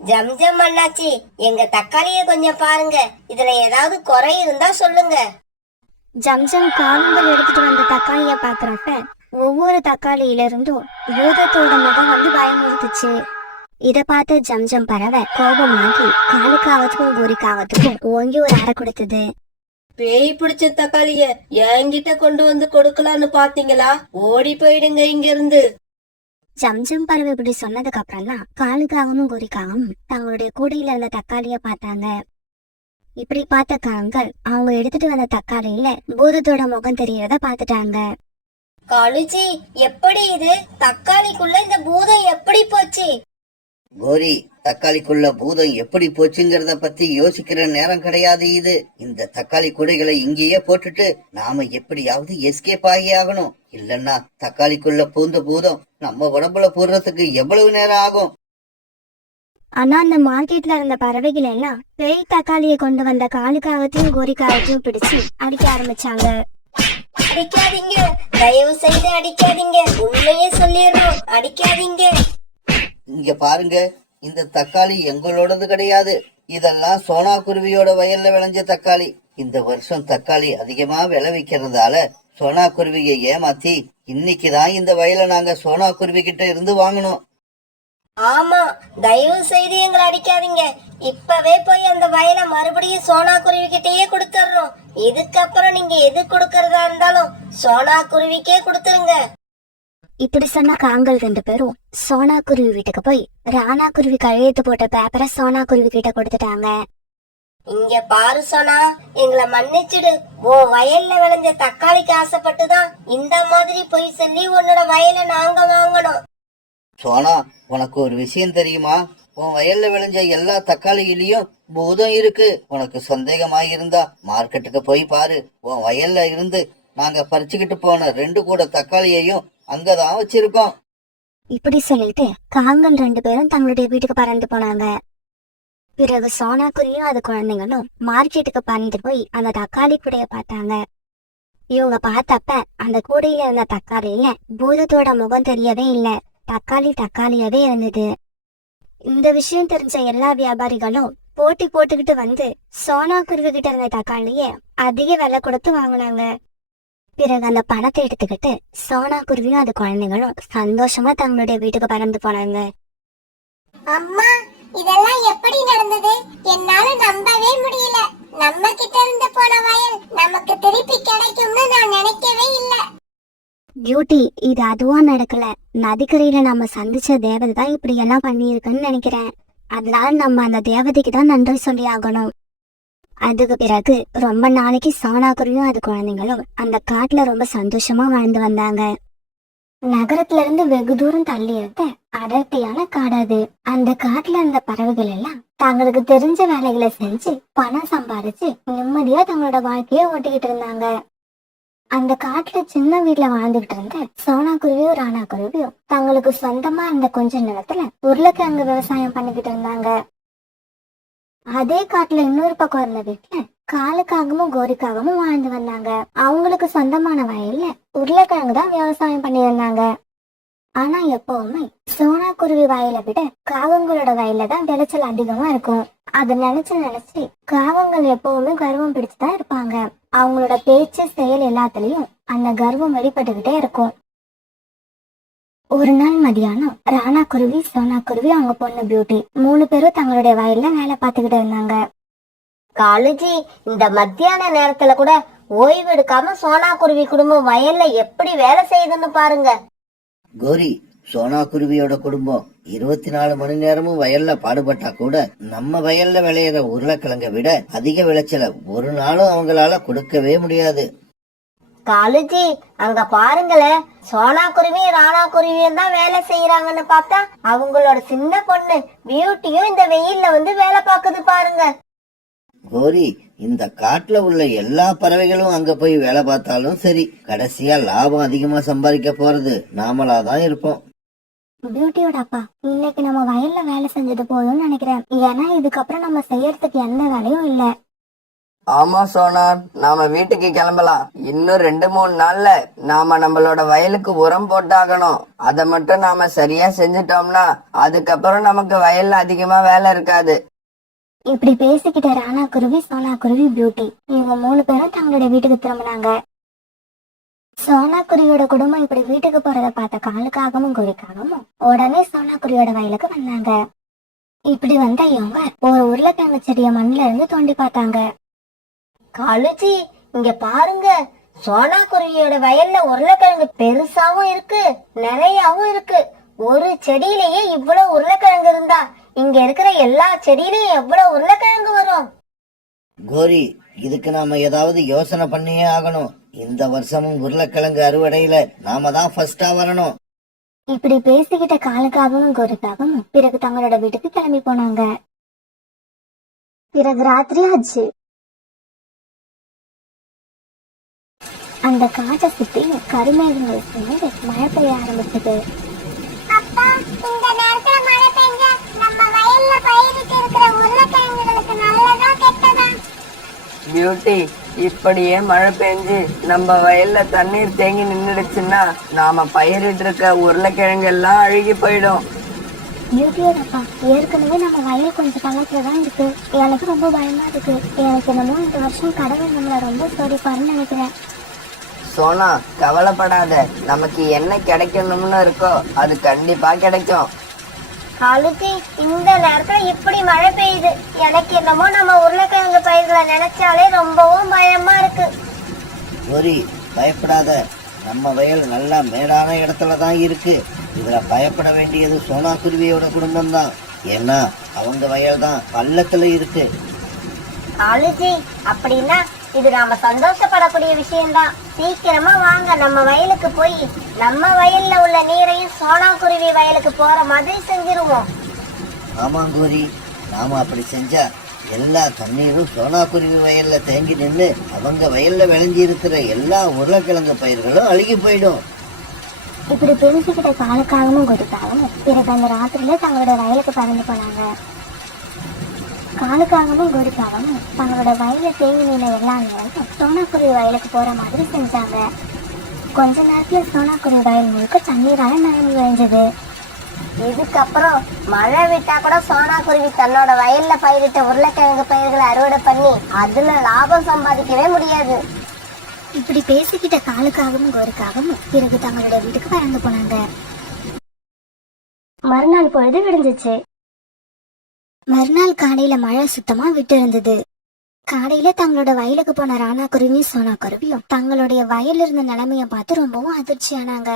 ஜம்ஜம் அண்ணாச்சி, எங்க தக்காளிய கொஞ்சம் பாருங்க, இதுல ஏதாவது குறை இருந்தா சொல்லுங்க. ஜம்ஜம் காங்கள் எடுத்துட்டு வந்த தக்காளிய பாக்குறப்ப ஒவ்வொரு தக்காளியில இருந்தும் பூதத்தோட முகம் வந்து பயமுறுத்துச்சு. இத பார்த்து ஜம்ஜம் பறவை கோபமாகி காலுக்காவத்துக்கும் கோரிக்காவத்துக்கும் ஓங்கி ஒரு அறை கொடுத்தது. பேய் பிடிச்ச தக்காளிய என்கிட்ட கொண்டு வந்து கொடுக்கலான்னு பாத்தீங்களா? ஓடி போயிடுங்க இங்க இருந்து. ஜம்ஜம் பறவை இப்படி சொன்னதுக்கு அப்புறம் தான் காலுக்காகவும் கோரிக்காவும் தங்களுடைய கூடையில இருந்த தக்காளிய பார்த்தாங்க. இப்படி பார்த்த காங்கள் அவங்க எடுத்துட்டு வந்த தக்காளியில பூதத்தோட முகம் தெரியறத பாத்துட்டாங்க. காலுஜி, எப்படி இது? தக்காளிக்குள்ள இந்த பூதம் எப்படி போச்சு? கோரி, தக்காளிக்குள்ள பூதம் எப்படி போச்சுங்கிறத பத்தி யோசிக்கிற நேரம் கிடையாது இது. இந்த தக்காளி கூடைகளை இங்கேயே போட்டுட்டு நாம எப்படியாவது எஸ்கேப் ஆகி ஆகணும். இல்லன்னா தக்காளிக்குள்ள பூந்த பூதம் நம்ம உடம்புல போடுறதுக்கு எவ்வளவு நேரம் ஆகும்? ஆனா அந்த மார்க்கெட்ல இருந்த பறவைகள் எல்லாம் பேய் தக்காளியை கொண்டு வந்த காலுக்காகத்தையும் கோரிக்காகத்தையும் பிடிச்சு அடிக்க ஆரம்பிச்சாங்க. அடிக்காதீங்க, தயவு செய்து அடிக்காதீங்க, உண்மையே சொல்லிடுறோம், அடிக்காதீங்க. இங்க பாருங்க, இந்த தக்காளி எங்களோடது கிடையாது. இதெல்லாம் சோனா குருவியோட வயல்ல விளைஞ்ச தக்காளி. இந்த வருஷம் தக்காளி அதிகமா விளைவிக்கிறதால சோனா குருவியை ஏமாத்தி இன்னைக்குதான் இந்த வயலை நாங்க சோனா குருவி கிட்ட இருந்து வாங்கணும். ஆமா, தயவு செய்து எங்களை அடிக்காதீங்க. இப்பவே போய் அந்த வயலை மறுபடியும் சோனா குருவி கிட்டயே கொடுத்துறோம். இதுக்கப்புறம் நீங்க எது கொடுக்கறதா இருந்தாலும் சோனா குருவிக்கே கொடுத்துருங்க. இப்படி சொன்ன காங்கள் 2 பேரும் சோனா குருவி வீட்டுக்கு போய் ராணா குருவி கையெழுத்து போட்ட பேப்பரை சோனா குருவி கிட்ட கொடுத்துட்டாங்க. இங்க பாரு சோனா, எங்களை மன்னிச்சிடு. உன் வயல்ல விளைஞ்ச தக்காளிக்கு ஆசைப்பட்டுதான் இந்த மாதிரி போய் சொல்லி உன்னோட வயலை நாங்க வாங்கணும். சோனா, உனக்கு ஒரு விஷயம் தெரியுமா? உன் வயல்ல விளைஞ்ச எல்லா தக்காளியிலயும் பூதம் இருக்கு. உனக்கு சந்தேகமா இருந்தா மார்க்கெட்டுக்கு போய் பாரு. உன் வயல்ல இருந்து நாங்க பறிச்சுக்கிட்டு போன 2 கூட தக்காளியையும் அங்கதான் வச்சிருக்கோம். இப்படி சொல்லிட்டு காங்கள் 2 பேரும் தங்களுடைய வீட்டுக்கு பறந்து போனாங்க. பிறகு சோனா குருவியும் அது குழந்தைங்களும் மார்க்கெட்டுக்கு பறந்து போய் அந்த தக்காளி கூடைய பார்த்தாங்க. இவங்க பார்த்தப்ப அந்த கூடையில இருந்த தக்காளியில பூதத்தோட முகம் தெரியவே இல்ல. தக்காளி தக்காளியாவே இருந்தது. இந்த விஷயம் தெரிஞ்ச எல்லா வியாபாரிகளும் போட்டி போட்டுக்கிட்டு வந்து சோனா குருவி கிட்ட இருந்த தக்காளிய அதிக விலை கொடுத்து வாங்கினாங்க. பிறகு அந்த பணத்தை எடுத்துக்கிட்டு சோனா குருவியும் அது குழந்தைங்களும் சந்தோஷமா தங்களுடைய வீட்டுக்கு பறந்து போனாங்க. அம்மா, இதெல்லாம் எப்படி நடந்தது? என்னால நம்பவே முடியல. நம்ம கிட்ட இருந்து போன வயல் நமக்கு திருப்பி கிடைக்கும்னு நான் நினைக்கவே இல்ல. பியூட்டி, இது அதுவா நடக்கல. நதிக்கரையில நம்ம சந்திச்ச தேவதை தான் இப்படி எல்லாம் பண்ணியிருக்குன்னு நினைக்கிறேன். அதனால நம்ம அந்த தேவதைக்கு தான் நன்றி சொல்லி ஆகணும். அதுக்கு பிறகு ரொம்ப நாளைக்கு சோனா குருவியும் அது குழந்தைங்களும் அந்த காட்டுல ரொம்ப சந்தோஷமா வாழ்ந்து வந்தாங்க. நகரத்துல இருந்து வெகு தூரம் தள்ளி இருந்த அடர்த்தியான காடாது. அந்த காட்டுல இருந்த பறவைகள் எல்லாம் தங்களுக்கு தெரிஞ்ச வேலைகளை செஞ்சு பணம் சம்பாதிச்சு நிம்மதியா தங்களோட வாழ்க்கைய ஓட்டிக்கிட்டு இருந்தாங்க. அந்த காட்டுல சின்ன வீட்டுல வாழ்ந்துகிட்டு இருந்த சோனா குருவியும் ராணா குருவியும் தங்களுக்கு சொந்தமா இருந்த கொஞ்ச நிலத்துல உருளைக்கிழங்கு விவசாயம் பண்ணிக்கிட்டு இருந்தாங்க. அதே காட்டுல இன்னொரு பக்கம் இருந்த வீட்டுல காலுக்காகவும் கோரிக்காகவும் வாழ்ந்து வந்தாங்க. அவங்களுக்கு சொந்தமான வயல்ல உருளைக்கிழங்கு தான் விவசாயம் பண்ணியிருந்தாங்க. ஆனா எப்பவுமே சோனா குருவி வயலை விட காகங்களோட வயல்ல தான் விளைச்சல் அதிகமா இருக்கும். அதை நினைச்சு காகங்கள் எப்பவுமே கர்வம் பிடிச்சுதான் இருப்பாங்க. அவங்களோட பேச்சு செயல் எல்லாத்துலயும் அந்த கர்வம் வெளிப்பட்டுக்கிட்டே இருக்கும். ஒரு நாள் மதியானம் ராணா குருவி, சோனா குருவி, அவங்க பொண்ணு பியூட்டி 3 பேரும் தங்களுடைய வயல்ல வேலை பார்த்துக்கிட்டு இருந்தாங்க. காலுஜி, இந்த மத்தியான நேரத்துல கூட ஓய்வு எடுக்காம சோனா குருவி குடும்பம் வயல்ல எப்படி வேலை செய்யுதுன்னு பாருங்க. கோரி, சோனா குருவியோட குடும்பம் 24 மணி நேரமும் வயல்ல பாடுபட்டா கூட நம்ம வயல்ல விளையிற உருளைக்கிழங்கை விட அதிக விளைச்சல ஒரு நாளும் அவங்களால கொடுக்கவே முடியாது. காலுஜி, அங்க பாருங்களேன், சோனா குருவி ராணா குருவியும் தான் வேலை செய்யறாங்கன்னு பார்த்தா அவங்களோட சின்ன பொண்ணு பியூட்டியும் இந்த வெயில்ல வந்து வேலை பார்க்குது பாருங்க. கோரி, இந்த காட்டுல உள்ள எல்லா பறவைகளும் அங்க போய் வேலை பார்த்தாலும் சரி, கடைசியா லாபம் அதிகமா சம்பாதிக்க போறது நாமளாதான் இருப்போம். பியூட்டியோட அப்பா, இன்னைக்கு நம்ம வயல்ல வேலை செஞ்சது போதும்னு நினைக்கிறேன். ஏன்னா இதுக்கப்புறம் நம்ம செய்யறதுக்கு எந்த வேலையும் இல்ல. ஆமா சோனா, நாம வீட்டுக்கு கிளம்பலாம். இன்னும் 2-3 நாள்ல நாம நம்மளோட வயலுக்கு உரம் போட்டாகணும். அதை மட்டும் நாம சரியா செஞ்சுட்டோம்னா அதுக்கப்புறம் நமக்கு வயல்ல அதிகமா வேலை இருக்காது. இப்படி பேசிக்கிட்ட ராணா குருவி, சோனா குருவி, பியூட்டி இவங்க 3 பேரும் தங்களுடைய வீட்டுக்கு திரும்பினாங்க. சோனா குருவியோட குடும்பம் இப்படி வீட்டுக்கு போறத பார்த்த காலுக்காகவும் கோரிக்காகவும் உடனே சோனா குருவியோட வயலுக்கு வந்தாங்க. இப்படி வந்த இவங்க ஒரு உருளைக்கிழங்கு செடிய மண்ணுல இருந்து தோண்டி பார்த்தாங்க. காலுஜி, இங்க பாருங்க, சோனா குருவியோட வயல்ல உருளைக்கிழங்கு பெருசாவும் இருக்கு, நிறையாவும் இருக்கு. ஒரு செடியிலேயே இவ்வளவு உருளைக்கிழங்கு இருந்தா இங்க இருக்கிற எல்லா செடியிலயும் எவ்வளவு உருளைக்கிழங்கு வரும்? கோரி, இதுக்கு நாம ஏதாவது யோசனை பண்ணியே ஆகணும். இந்த வருஷமும் உருளைக்கிழங்கு அறுவடையில நாம தான் ஃபர்ஸ்டா வரணும். இப்படி பேசிக்கிட்ட காலுக்காகவும் கோரிக்காகவும் பிறகு தங்களோட வீட்டுக்கு கிளம்பி போனாங்க. பிறகு ராத்திரி ஆச்சு. அந்த காட்டை சுத்தி கருமேகங்கள் சேர்ந்து மழை பெய்ய ஆரம்பிச்சது. அப்பா, இந்த நேரத்துல மழை பெஞ்சா நம்ம வயல்ல பயிரிட்டு இருக்கிற உருளைக்கிழங்குகளுக்கு நல்லதா கெட்டதா? பியூட்டி, இப்படியே மழை பெஞ்சு நம்ம வயல்ல தண்ணீர் தேங்கி நின்னுடுச்சுன்னா நாம பயிரிட்டு இருக்க உருளைக்கிழங்கு எல்லாம் அழுகி போயிடும். பியூட்டியோட அப்பா, ஏற்கனவே நம்ம வயல் கொஞ்சம் பள்ளத்துலதான் இருக்கு. எனக்கு ரொம்ப பயமா இருக்கு. எனக்கு என்னமோ இந்த வருஷம் கடவுள் நம்மள ரொம்ப சோதிப்பாருன்னு நினைக்கிறேன். சோனா, கவலைப்படாத. நமக்கு என்ன கிடைக்கணும்னு இருக்கோ அது கண்டிப்பா கிடைக்கும். காலுஜி, இந்த நேரத்துல இப்படி மழை பெய்யுது. எனக்கு என்னமோ நம்ம உருளைக்கிழங்கு பயிர்களை நினைச்சாலே ரொம்பவும் பயமா இருக்கு. கோரி, பயப்படாத. நம்ம வயல் நல்லா மேடான இடத்துல தான் இருக்கு. இதுல பயப்பட வேண்டியது சோனா குருவியோட குடும்பம் தான். ஏன்னா அவங்க வயல் தான் பள்ளத்துல இருக்கு. காலுஜி, அப்படின்னா இது நாம சந்தோஷப்படக்கூடிய விஷயம்தான். சீக்கிரமா வாங்க, நம்ம வயலுக்கு போய் நம்ம வயல்ல உள்ள நீரையும் சோனா குருவி வயலுக்கு போற மாதிரி செஞ்சிருவோம். ஆமா கோரி, நாம அப்படி செஞ்சா எல்லா தண்ணீரும் சோனா குருவி வயல்ல தேங்கி நின்று அவங்க வயல்ல விளைஞ்சி இருக்கிற எல்லா உருளைக்கிழங்கு பயிர்களும் அழுகி போயிடும். இப்படி பேசிக்கிட்ட காலுக்காகவும் கோரிக்காகவும் பிறகு அந்த ராத்திரியில தங்களோட வயலுக்கு பறந்து போனாங்க. காலுக்காகவும் கோரிக்காகவும் தங்களோட வயல தேங்கி நின்ற எல்லா நேரமும் சோனாக்குருவி வயலுக்கு போற மாதிரி செஞ்சாங்க. கொஞ்ச நேரத்துல சோனாக்குருவி வயல் முழுக்க தண்ணீரால நனைஞ்சு விளைஞ்சது. இதுக்கப்புறம் மழை விட்டா கூட சோனா குருவி தன்னோட வயல்ல பயிரிட்ட உருளைக்கிழங்கு பயிர்களை அறுவடை பண்ணி அதுல லாபம் சம்பாதிக்கவே முடியாது. இப்படி பேசிக்கிட்ட காலுக்காகவும் கோரிக்காகவும் பிறகு தங்களோட வீட்டுக்கு பறந்து போனாங்க. மறுநாள் பொழுது விடிஞ்சிச்சு. மறுநாள் காலையில மழை சுத்தமா விட்டு இருந்தது. காலையில தங்களோட வயலுக்கு போன ராணா குருவியும் சோனா குருவியும் தங்களுடைய வயல்ல இருந்த நிலைமைய பார்த்து ரொம்பவும் அதிர்ச்சியானாங்க.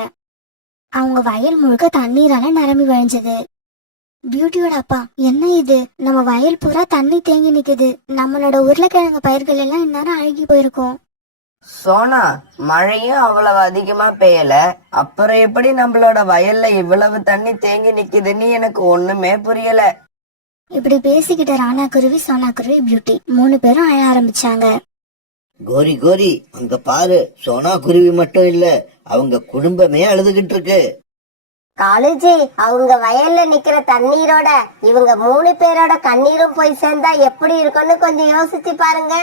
அவங்க வயல் முழுக்க தண்ணீரால நிரம்பி வழிஞ்சது. பியூட்டியோட அப்பா, என்ன இது, நம்ம வயல் பூரா தண்ணி தேங்கி நிக்குது. நம்மளோட உருளைக்கிழங்கு பயிர்கள் எல்லாம் இந்நேரம் அழுகி போயிருக்கும். சோனா, மழையும் அவ்வளவு அதிகமா பெய்யல, அப்புறம் எப்படி நம்மளோட வயல்ல இவ்வளவு தண்ணி தேங்கி நிக்குதுன்னு எனக்கு ஒண்ணுமே புரியல. இப்படி பேசிக்கிட்ட ராணா குருவி, சோனா குருவி, பியூட்டி 3 பேரும் அழ ஆரம்பிச்சாங்க. கோரி கோரி, அங்க பாரு, சோனா குருவி மட்டும் இல்ல, அவங்க குடும்பமே அழுதுகிட்டு இருக்கு. காலேஜி, அவங்க வயல்ல நிக்கிற தண்ணீரோட இவங்க 3 பேரோட கண்ணீரும் போய் சேர்ந்தா எப்படி இருக்கும்னு கொஞ்சம் யோசிச்சு பாருங்க.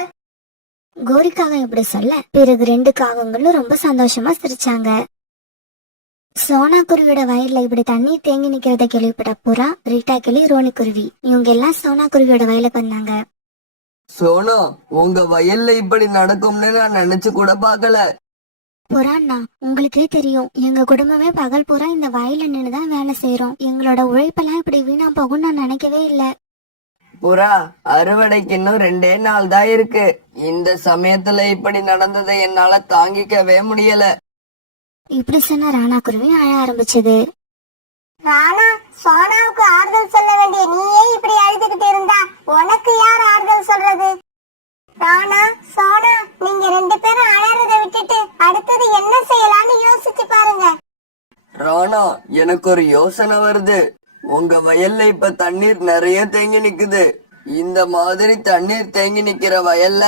கோரிக்காகம் இப்படி சொல்ல பிறகு 2 காகங்களும் ரொம்ப சந்தோஷமா சிரிச்சாங்க. சோனா குருவியோட வயல்ல இப்படி தண்ணீர் தேங்கி நிக்கிறத கேள்விப்பட்ட புறா, ரீட்டா கிளி, ரோனி குருவி இவங்க எல்லாம் சோனா குருவியோட வயலுக்கு வந்தாங்க. சோனா, உங்க வயல்ல இப்படி நடக்கும்னு நான் நினைச்சு கூட பாக்கல. புறாண்ணா, உங்களுக்கே தெரியும் எங்க குடும்பமே பகல் பூரா இந்த வயல்ல நின்னுதான் வேலை செய்யறோம். எங்களோட உழைப்பெல்லாம் இப்படி வீணா போகும் நான் நினைக்கவே இல்ல. புறா, அறுவடைக்கு இன்னும் 2 நாள் தான் இருக்கு. இந்த சமயத்துல இப்படி நடந்ததை என்னால தாங்கிக்கவே முடியல. இப்படி சொன்ன ராணா குருவி அழ ஆரம்பிச்சது. ராணா, சோனாவுக்கு ஆறுதல் சொல்ல வேண்டிய நீயே இப்படி அழுதுகிட்டு இருந்தா உனக்கு யார் ஆறுதல் சொல்றது? ராணா, சோனா, நீங்க 2 பேரும் அழறத விட்டுட்டு அடுத்தது என்ன செய்யலாம்னு யோசிச்சு பாருங்க. ராணா, எனக்கு ஒரு யோசனை வருது. உங்க வயல்ல இப்ப தண்ணீர் நிறைய தேங்கி நிக்குது. இந்த மாதிரி தண்ணீர் தேங்கி நிக்கிற வயல்ல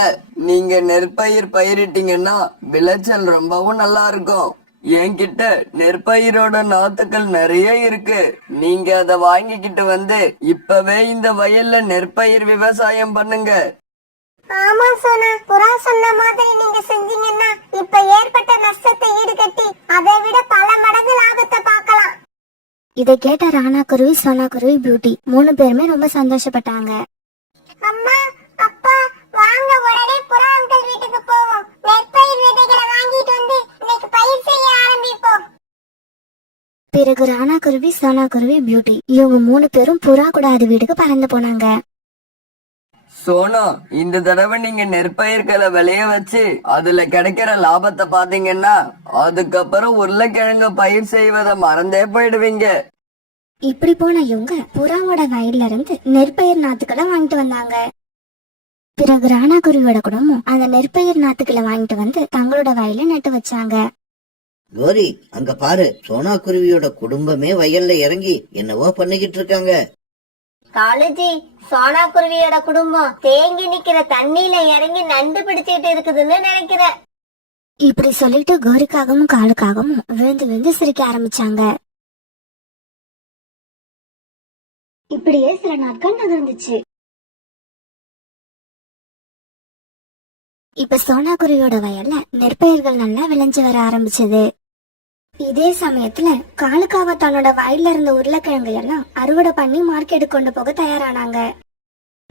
நீங்க நெற்பயிர் பயிரிட்டீங்கன்னா விளைச்சல் ரொம்பவும் நல்லா இருக்கும். என்கிட்ட நெற்பயிரோட நாத்துக்கள் நிறைய இருக்கு. நீங்க அதை வாங்கிக்கிட்டு வந்து இப்பவே இந்த வயல்ல நெற்பயிர் விவசாயம் பண்ணுங்க. ஆமா சோனா, புறா சொன்ன மாதிரி நீங்க செஞ்சீங்கன்னா இப்ப ஏற்பட்ட நஷ்டத்தை ஈடுகட்டி அதை விட பல மடங்கு லாபத்தை பார்க்கலாம். இதை கேட்ட ராணா குருவி, சோனா குருவி, பியூட்டி 3 பேருமே ரொம்ப சந்தோஷப்பட்டாங்க. அம்மா, அப்பா, வாங்க உடனே புறா அங்கிள் வீட்டுக்கு போவோம். நெற்பயிர் விதைகளை வாங்கிட்டு வந்து இன்னைக்கு பயிர் செய்ய ஆரம்பிப்போம். பிறகு ராணா குருவி, சோனா குருவி, பியூட்டி இவங்க 3 பேரும் புறா கூட அது வீட்டுக்கு பறந்து போனாங்க. சோனா, இந்த தடவை நீங்க நெற்பயிர்களை விளைய வச்சு அதுல கிடைக்கிற லாபத்தை பாத்தீங்கன்னா அதுக்கப்புறம் உருளைக்கிழங்க பயிர் செய்வதை மறந்தே போயிடுவீங்க. இப்படி போன இவங்க புறாவோட வயல்ல இருந்து நெற்பயிர் நாத்துக்களை வாங்கிட்டு வந்தாங்க. பிறகு ராணா குருவியோட குடும்பம் அந்த நெற்பயிர் நாத்துக்களை வாங்கிட்டு வந்து தங்களோட வயல்ல நட்டு வச்சாங்க. கோரி, அங்க பாரு, சோனா குருவியோட குடும்பமே வயல்ல இறங்கி என்னவோ பண்ணிக்கிட்டு இருக்காங்க. காலுஜி, சோனா குருவியோட குடும்பம் தேங்கி நிக்கிற தண்ணியில இறங்கி நண்டு பிடிச்சிட்டு இருக்குதுன்னு நினைக்கிறேன். இப்படி சொல்லிட்டு கோரிக்காகவும் காலுக்காகவும் விழுந்து விழுந்து சிரிக்க ஆரம்பிச்சாங்க. இப்படியே சில நாட்கள் நகர்ந்துச்சு. இப்ப சோனா குருவியோட வயல்ல நெற்பயிர்கள் நல்லா விளைஞ்சு வர ஆரம்பிச்சது. இதே சமயத்துல காலுக்காக தன்னோட வயல்ல இருந்த உருளைக்கிழங்கு எல்லாம் அறுவடை பண்ணி மார்க்கெட்டுக்கு கொண்டு போக தயாரானாங்க.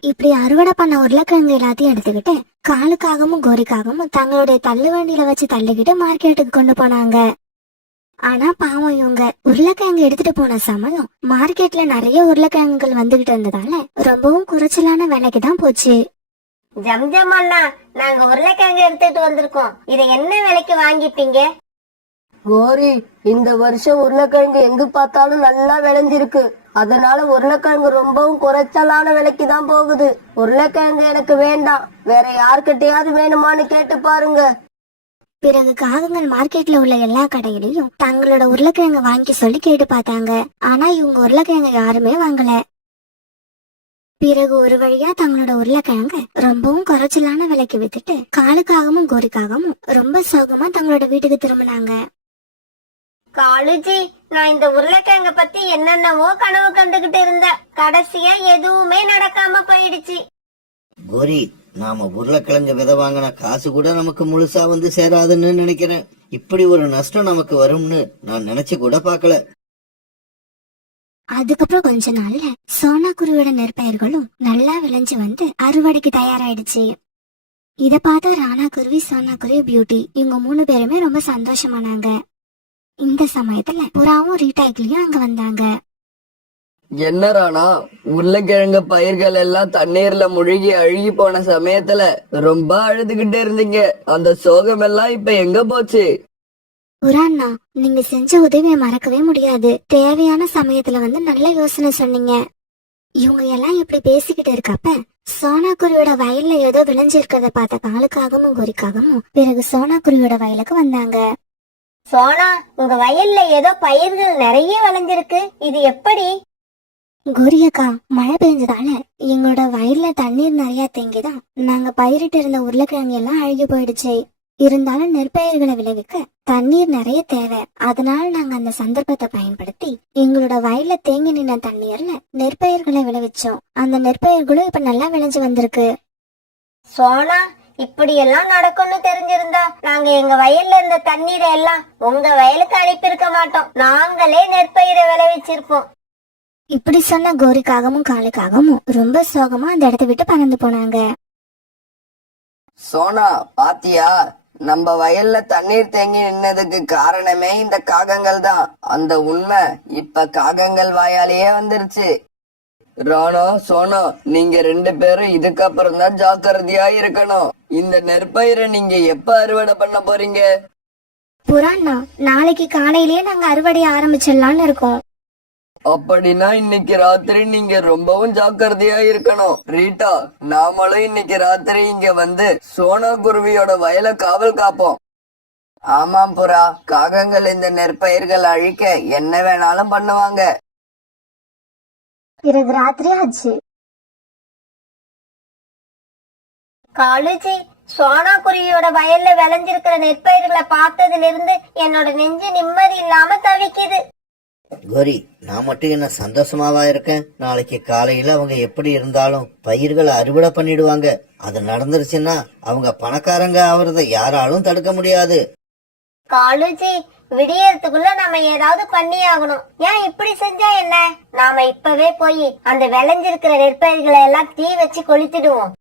இப்படி அறுவடை பண்ண உருளைக்கிழங்கு எல்லாத்தையும் எடுத்துக்கிட்டு காலுக்காகவும் கோரிக்காகவும் தங்களுடைய தள்ளு வண்டியில வச்சு தள்ளிக்கிட்டு மார்க்கெட்டுக்கு கொண்டு போனாங்க. ஆனா பாவம், இவங்க உருளைக்கிழங்கு எடுத்துட்டு போன சமயம் மார்க்கெட்ல நிறைய உருளைக்கிழங்குகள் வந்துகிட்டு இருந்ததால ரொம்பவும் குறைச்சலான விலைக்கு தான் போச்சு. ஜம்ஜம் அண்ணா, நாங்க உருளைக்கிழங்கு எடுத்துட்டு வந்திருக்கோம். இதை என்ன விலைக்கு வாங்கிப்பீங்க? கோரி, இந்த வருஷம் உருளைக்கிழங்கு எங்க பார்த்தாலும் நல்லா விளைஞ்சிருக்கு. அதனால உருளைக்கிழங்கு ரொம்பவும் குறைச்சலான விலைக்கு தான் போகுது. உருளைக்கிழங்கு எனக்கு வேண்டாம், வேற யார்கிட்டயாவது வேணுமான்னு கேட்டு பாருங்க. பிறகு காகங்கள் மார்க்கெட்ல உள்ள எல்லா கடையிலயும் தங்களோட உருளைக்கிழங்கு வாங்கி சொல்லி கேட்டு பார்த்தாங்க. ஆனா இவங்க உருளைக்கிழங்கு யாருமே வாங்கல. பிறகு ஒரு வழியா தங்களோட உருளைக்கிழங்கு ரொம்பவும் குறைச்சலான விலைக்கு வித்துட்டு காலுக்காகவும் கோரிக்காகவும் ரொம்ப சோகமா தங்களோட வீட்டுக்கு திரும்பினாங்க. காலுஜி, நான் இந்த உருளைக்கிழங்க பத்தி என்னென்னவோ கனவு கண்டுகிட்டு இருந்தேன். கடைசியா எதுவுமே நடக்காம போயிடுச்சு. கோரி, நாம உருளைக்கிழங்கு விதை வாங்கின காசு கூட நமக்கு முழுசா வந்து சேராதுன்னு நினைக்கிறேன். இப்படி ஒரு நஷ்டம் நமக்கு வரும்னு நான் நினைச்சு கூட பாக்கல. அதுக்கப்புறம் கொஞ்ச நாள்ல சோனா குருவியோட நெற்பயிர்களும் நல்லா விளைஞ்சு வந்து அறுவடைக்கு தயாராயிடுச்சு. இத பார்த்த ராணா குருவி, சோனா குருவி, பியூட்டி இவங்க 3 பேருமே ரொம்ப சந்தோஷமானாங்க. இந்த சமயத்துல புறாவும் ரீட்டாய்க்கிலையும் அங்க வந்தாங்க. என்ன ராணா, உருளைக்கிழங்கு பயிர்கள் எல்லாம் தண்ணீர்ல முழுகி அழுகி போன சமயத்துல ரொம்ப அழுதுகிட்டு இருந்தீங்க. அந்த சோகம் எல்லாம் இப்ப எங்க போச்சு? புறாண்ணா, நீங்க செஞ்ச உதவியை மறக்கவே முடியாது. தேவையான சமயத்துல வந்து நல்ல யோசனை சொன்னீங்க. இவங்க எல்லாம் இப்படி பேசிக்கிட்டு இருக்கப்ப சோனா குருவியோட வயல்ல ஏதோ விளைஞ்சிருக்கிறத பார்த்த காலுக்காகவும் கோரிக்காகவும் பிறகு சோனா குருவியோட வயலுக்கு வந்தாங்க. சோனா, உங்க வயல்ல ஏதோ பயிர்கள் நிறைய விளைஞ்சிருக்கு. இது எப்படி? கோரியக்கா, மழை பெஞ்சதால எங்களோட வயல்ல தண்ணீர் நிறைய தேங்கிதான் நாங்க பயிரிட்டு இருந்த உருளைக்கிழங்கு எல்லாம் அழுகி போயிடுச்சு. இருந்தாலும் நெற்பயிர்களை விளைவிக்க தண்ணீர் நிறைய தேவை. அதனால நாங்க அந்த சந்தர்ப்பத்தை பயன்படுத்தி எங்களோட வயல்ல தேங்கி நின்ன தண்ணீர்ல நெற்பயிர்களை விளைவிச்சோம். அந்த நெற்பயிர்களும் இப்ப நல்லா விளைஞ்சு வந்திருக்கு. சோனா, இப்படி எல்லாம் நடக்கும்னு தெரிஞ்சிருந்தா நாங்க எங்க வயல்ல இருந்த தண்ணீரை எல்லாம் உங்க வயலுக்கு அனுப்பியிருக்க மாட்டோம். நாங்களே நெற்பயிரை விளைவிச்சிருப்போம். இப்படி சொன்ன கோரிக்காகவும் காலுக்காகவும் ரொம்ப சோகமா அந்த இடத்த விட்டு பறந்து போனாங்க. சோனா, பாத்தியா, நம்ம வயல்ல தண்ணீர் தேங்கி நின்னதுக்கு காரணமே இந்த காகங்கள் தான். அந்த உண்மை இப்ப காகங்கள் வாயாலேயே வந்துருச்சு. ராணா, சோனா, நீங்க 2 பேரும் இதுக்கப்புறம் தான் ஜாக்கிரதையா இருக்கணும். இந்த நெற்பயிரை நீங்க எப்ப அறுவடை பண்ண போறீங்க? புறாண்ணா, நாளைக்கு காலையிலேயே நாங்க அறுவடை ஆரம்பிச்சிடலாம்னு இருக்கோம். அப்படின்னா இன்னைக்கு ராத்திரி நீங்க ரொம்பவும் ஜாக்கிரதையா இருக்கணும். ரீட்டா, நாமளும் இன்னைக்கு ராத்திரி இங்க வந்து சோனா குருவியோட வயலை காவல் காப்போம். ஆமாம் புறா, காகங்கள் இந்த நெற்பயிர்கள் அழிக்க என்ன வேணாலும் பண்ணுவாங்க. பிறகு ராத்திரி ஆச்சு. காலுஜி, சோனா குருவியோட வயல்ல விளைஞ்சிருக்கிற நெற்பயிர்களை பார்த்ததுல இருந்து என்னோட நெஞ்சு நிம்மதி இல்லாம தவிக்குது. கோரி, நான் மட்டும் என்ன சந்தோஷமாவா இருக்கேன்? நாளைக்கு காலையில அவங்க எப்படி இருந்தாலும் பயிர்களை அறுவடை பண்ணிடுவாங்க. அது நடந்துருச்சுன்னா அவங்க பணக்காரங்க ஆவறத யாராலும் தடுக்க முடியாது. காலுஜி, விடியறதுக்குள்ள நாம ஏதாவது பண்ணி ஆகணும். ஏன் இப்படி செஞ்சா என்ன? நாம இப்பவே போய் அந்த விளைஞ்சிருக்கிற நெற்பயிர்களை எல்லாம் தீ வச்சு கொளுத்திடுவோம்.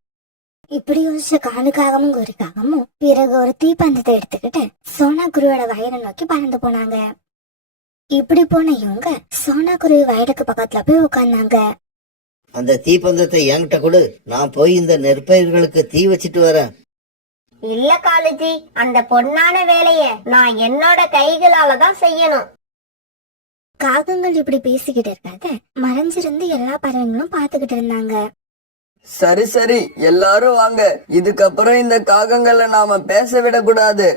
இப்படி யோசிச்ச காலுக்காகவும் கோரிக்காகவும் பிறகு ஒரு தீப்பந்தத்தை எடுத்துக்கிட்டு சோனா குருவியோட வயலை நோக்கி பறந்து போனாங்க. இப்படி போன இவங்க சோனா குருவி வயலுக்கு பக்கத்துல போய் உட்கார்ந்தாங்க. அந்த தீப்பந்தத்தை என்கிட்ட கொடு, நான் போய் இந்த நெற்பயிர்களுக்கு தீ வச்சிட்டு வரேன். இல்ல காலுஜி, அந்த பொன்னான வேலைய நான் என்னோட கைகளால தான் செய்யணும். காகங்கள் இப்படி பேசிக்கிட்டு இருக்காத மறைஞ்சிருந்து எல்லா பறவைகளும் பாத்துக்கிட்டு இருந்தாங்க. சரி சரி, எல்லாரும் வாங்க. இதுக்கப்புறம் இந்த காகங்களை நாம பேச விடக்கூடாது.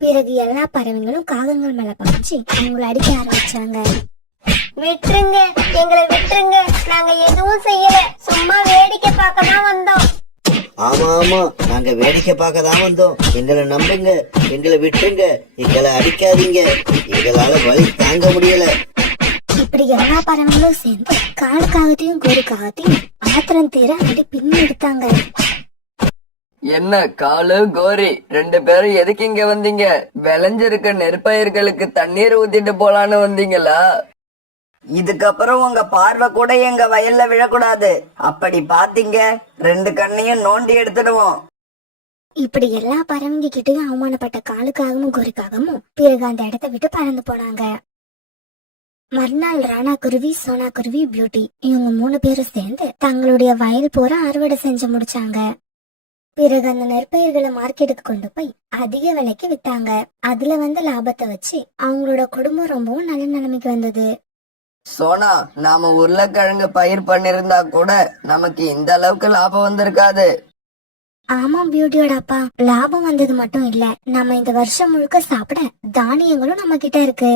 பிறகு எல்லா பறவைகளும் காகங்கள் மேல பாய்ச்சி அவங்களை அடிக்க ஆரம்பிச்சாங்க. விட்டுருங்க, எங்களை விட்டுருங்க. நாங்க எதுவும் செய்யல, சும்மா வேடிக்கை பார்க்க தான் வந்தோம். ஆமா ஆமா, நாங்க வேடிக்கை பார்க்க தான் வந்தோம். எங்களை நம்புங்க, எங்களை விட்டுருங்க, எங்களை அடிக்காதீங்க, எங்களால வலி தாங்க முடியல. இப்படி எல்லா பறவைகளும் சேர்ந்து காலுக்காகத்தையும் கோரிக்காகத்தையும் ஆத்திரம் தீர அடி பின்னி எடுத்தாங்க. என்ன காலு, கோரி 2 பேரும் எதுக்கு இங்க வந்தீங்க? விளைஞ்சிருக்க நெற்பயிர்களுக்கு தண்ணீர் ஊத்திட்டு போலான்னு வந்தீங்களா? இதுக்கப்புறம் உங்க பார்வை கூட எங்க வயல்ல விழக்கூடாது. அப்படி பாத்தீங்க 2 கண்ணையும் நோண்டி எடுத்துடுவோம். இப்படி எல்லா பறவைங்க கிட்டயும் அவமானப்பட்ட காலுக்காகவும் கோரிக்காகவும் பிறகு அந்த இடத்த விட்டு பறந்து போனாங்க. மறுநாள் ராணா குருவி, சோனா குருவி, பியூட்டி இவங்க 3 பேரும் சேர்ந்து தங்களுடைய வயல் பூரா அறுவடை செஞ்சு முடிச்சாங்க. பிறகு அந்த நெற்பயிர்களை மார்க்கெட்டுக்கு கொண்டு போய் அதிக விலைக்கு வித்தாங்க. அதுல வந்து லாபத்தை வச்சு அவங்களோட குடும்பம் ரொம்பவும் நல்ல நிலைமைக்கு வந்தது. சோனா, நாம உருளைக்கிழங்கு பயிர் பண்ணிருந்தா கூட நமக்கு இந்த அளவுக்கு லாபம் வந்திருக்காது. ஆமா பியூட்டியோட அப்பா, லாபம் வந்தது மட்டும் இல்ல, நம்ம இந்த வருஷம் முழுக்க சாப்பிட தானியங்களும் நம்ம கிட்ட இருக்கு.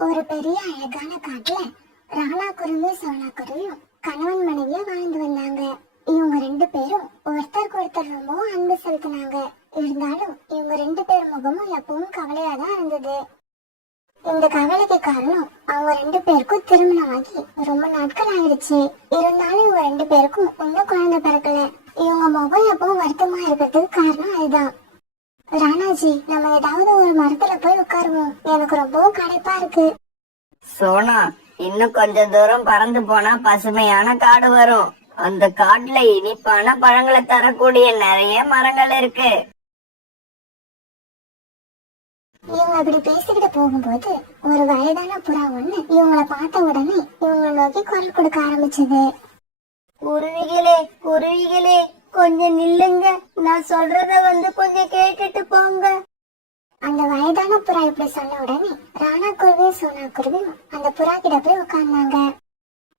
ஒரு பெரிய அழகான காட்டுல ராணா குருவி சோனா குருவியும் கணவன் மனைவியா வாழ்ந்து வந்தாங்க. இவங்க 2 பேரும் ஒருத்தருக்கு ஒருத்தர் ரொம்பவும் அன்பு செலுத்தினாங்க. இருந்தாலும் இவங்க 2 பேர் முகமும் எப்பவும் கவலையா தான் இருந்தது. இந்த கவலைக்கு காரணம் அவங்க 2 பேருக்கும் திருமணமாகி ரொம்ப நாட்கள் ஆயிடுச்சு. இருந்தாலும் இவங்க 2 பேருக்கும் இன்னும் குழந்தை பிறக்கல. இவங்க முகம் எப்பவும் வருத்தமா இருக்கிறதுக்கு காரணம் அதுதான். ராணாஜி, நம்ம ஏதாவது ஒரு மரத்துல போய் உட்காருவோம், எனக்கு ரொம்பவும் களைப்பா இருக்கு. சோனா, இன்னும் கொஞ்ச தூரம் பறந்து போனா பசுமையான காடு வரும். அந்த காட்டுல இனிப்பான பழங்களை தரக்கூடிய நிறைய மரங்கள் இருக்கு. இவங்க அப்படி பேசிக்கிட்டு போகும்போது ஒரு வயதான புறா ஒண்ணு இவங்கள பார்த்த உடனே இவங்களை நோக்கி குரல் கொடுக்க ஆரம்பிச்சது. குருவிகளே, குருவிகளே, கொஞ்சம் நில்லுங்க. நான் சொல்றத வந்து கொஞ்சம் கேட்டுட்டு போங்க. அந்த வயதான புறா இப்படி சொன்ன உடனே ராணா குருவியும் சோனா குருவியும் அந்த புறா கிட்ட போய் உட்கார்ந்தாங்க.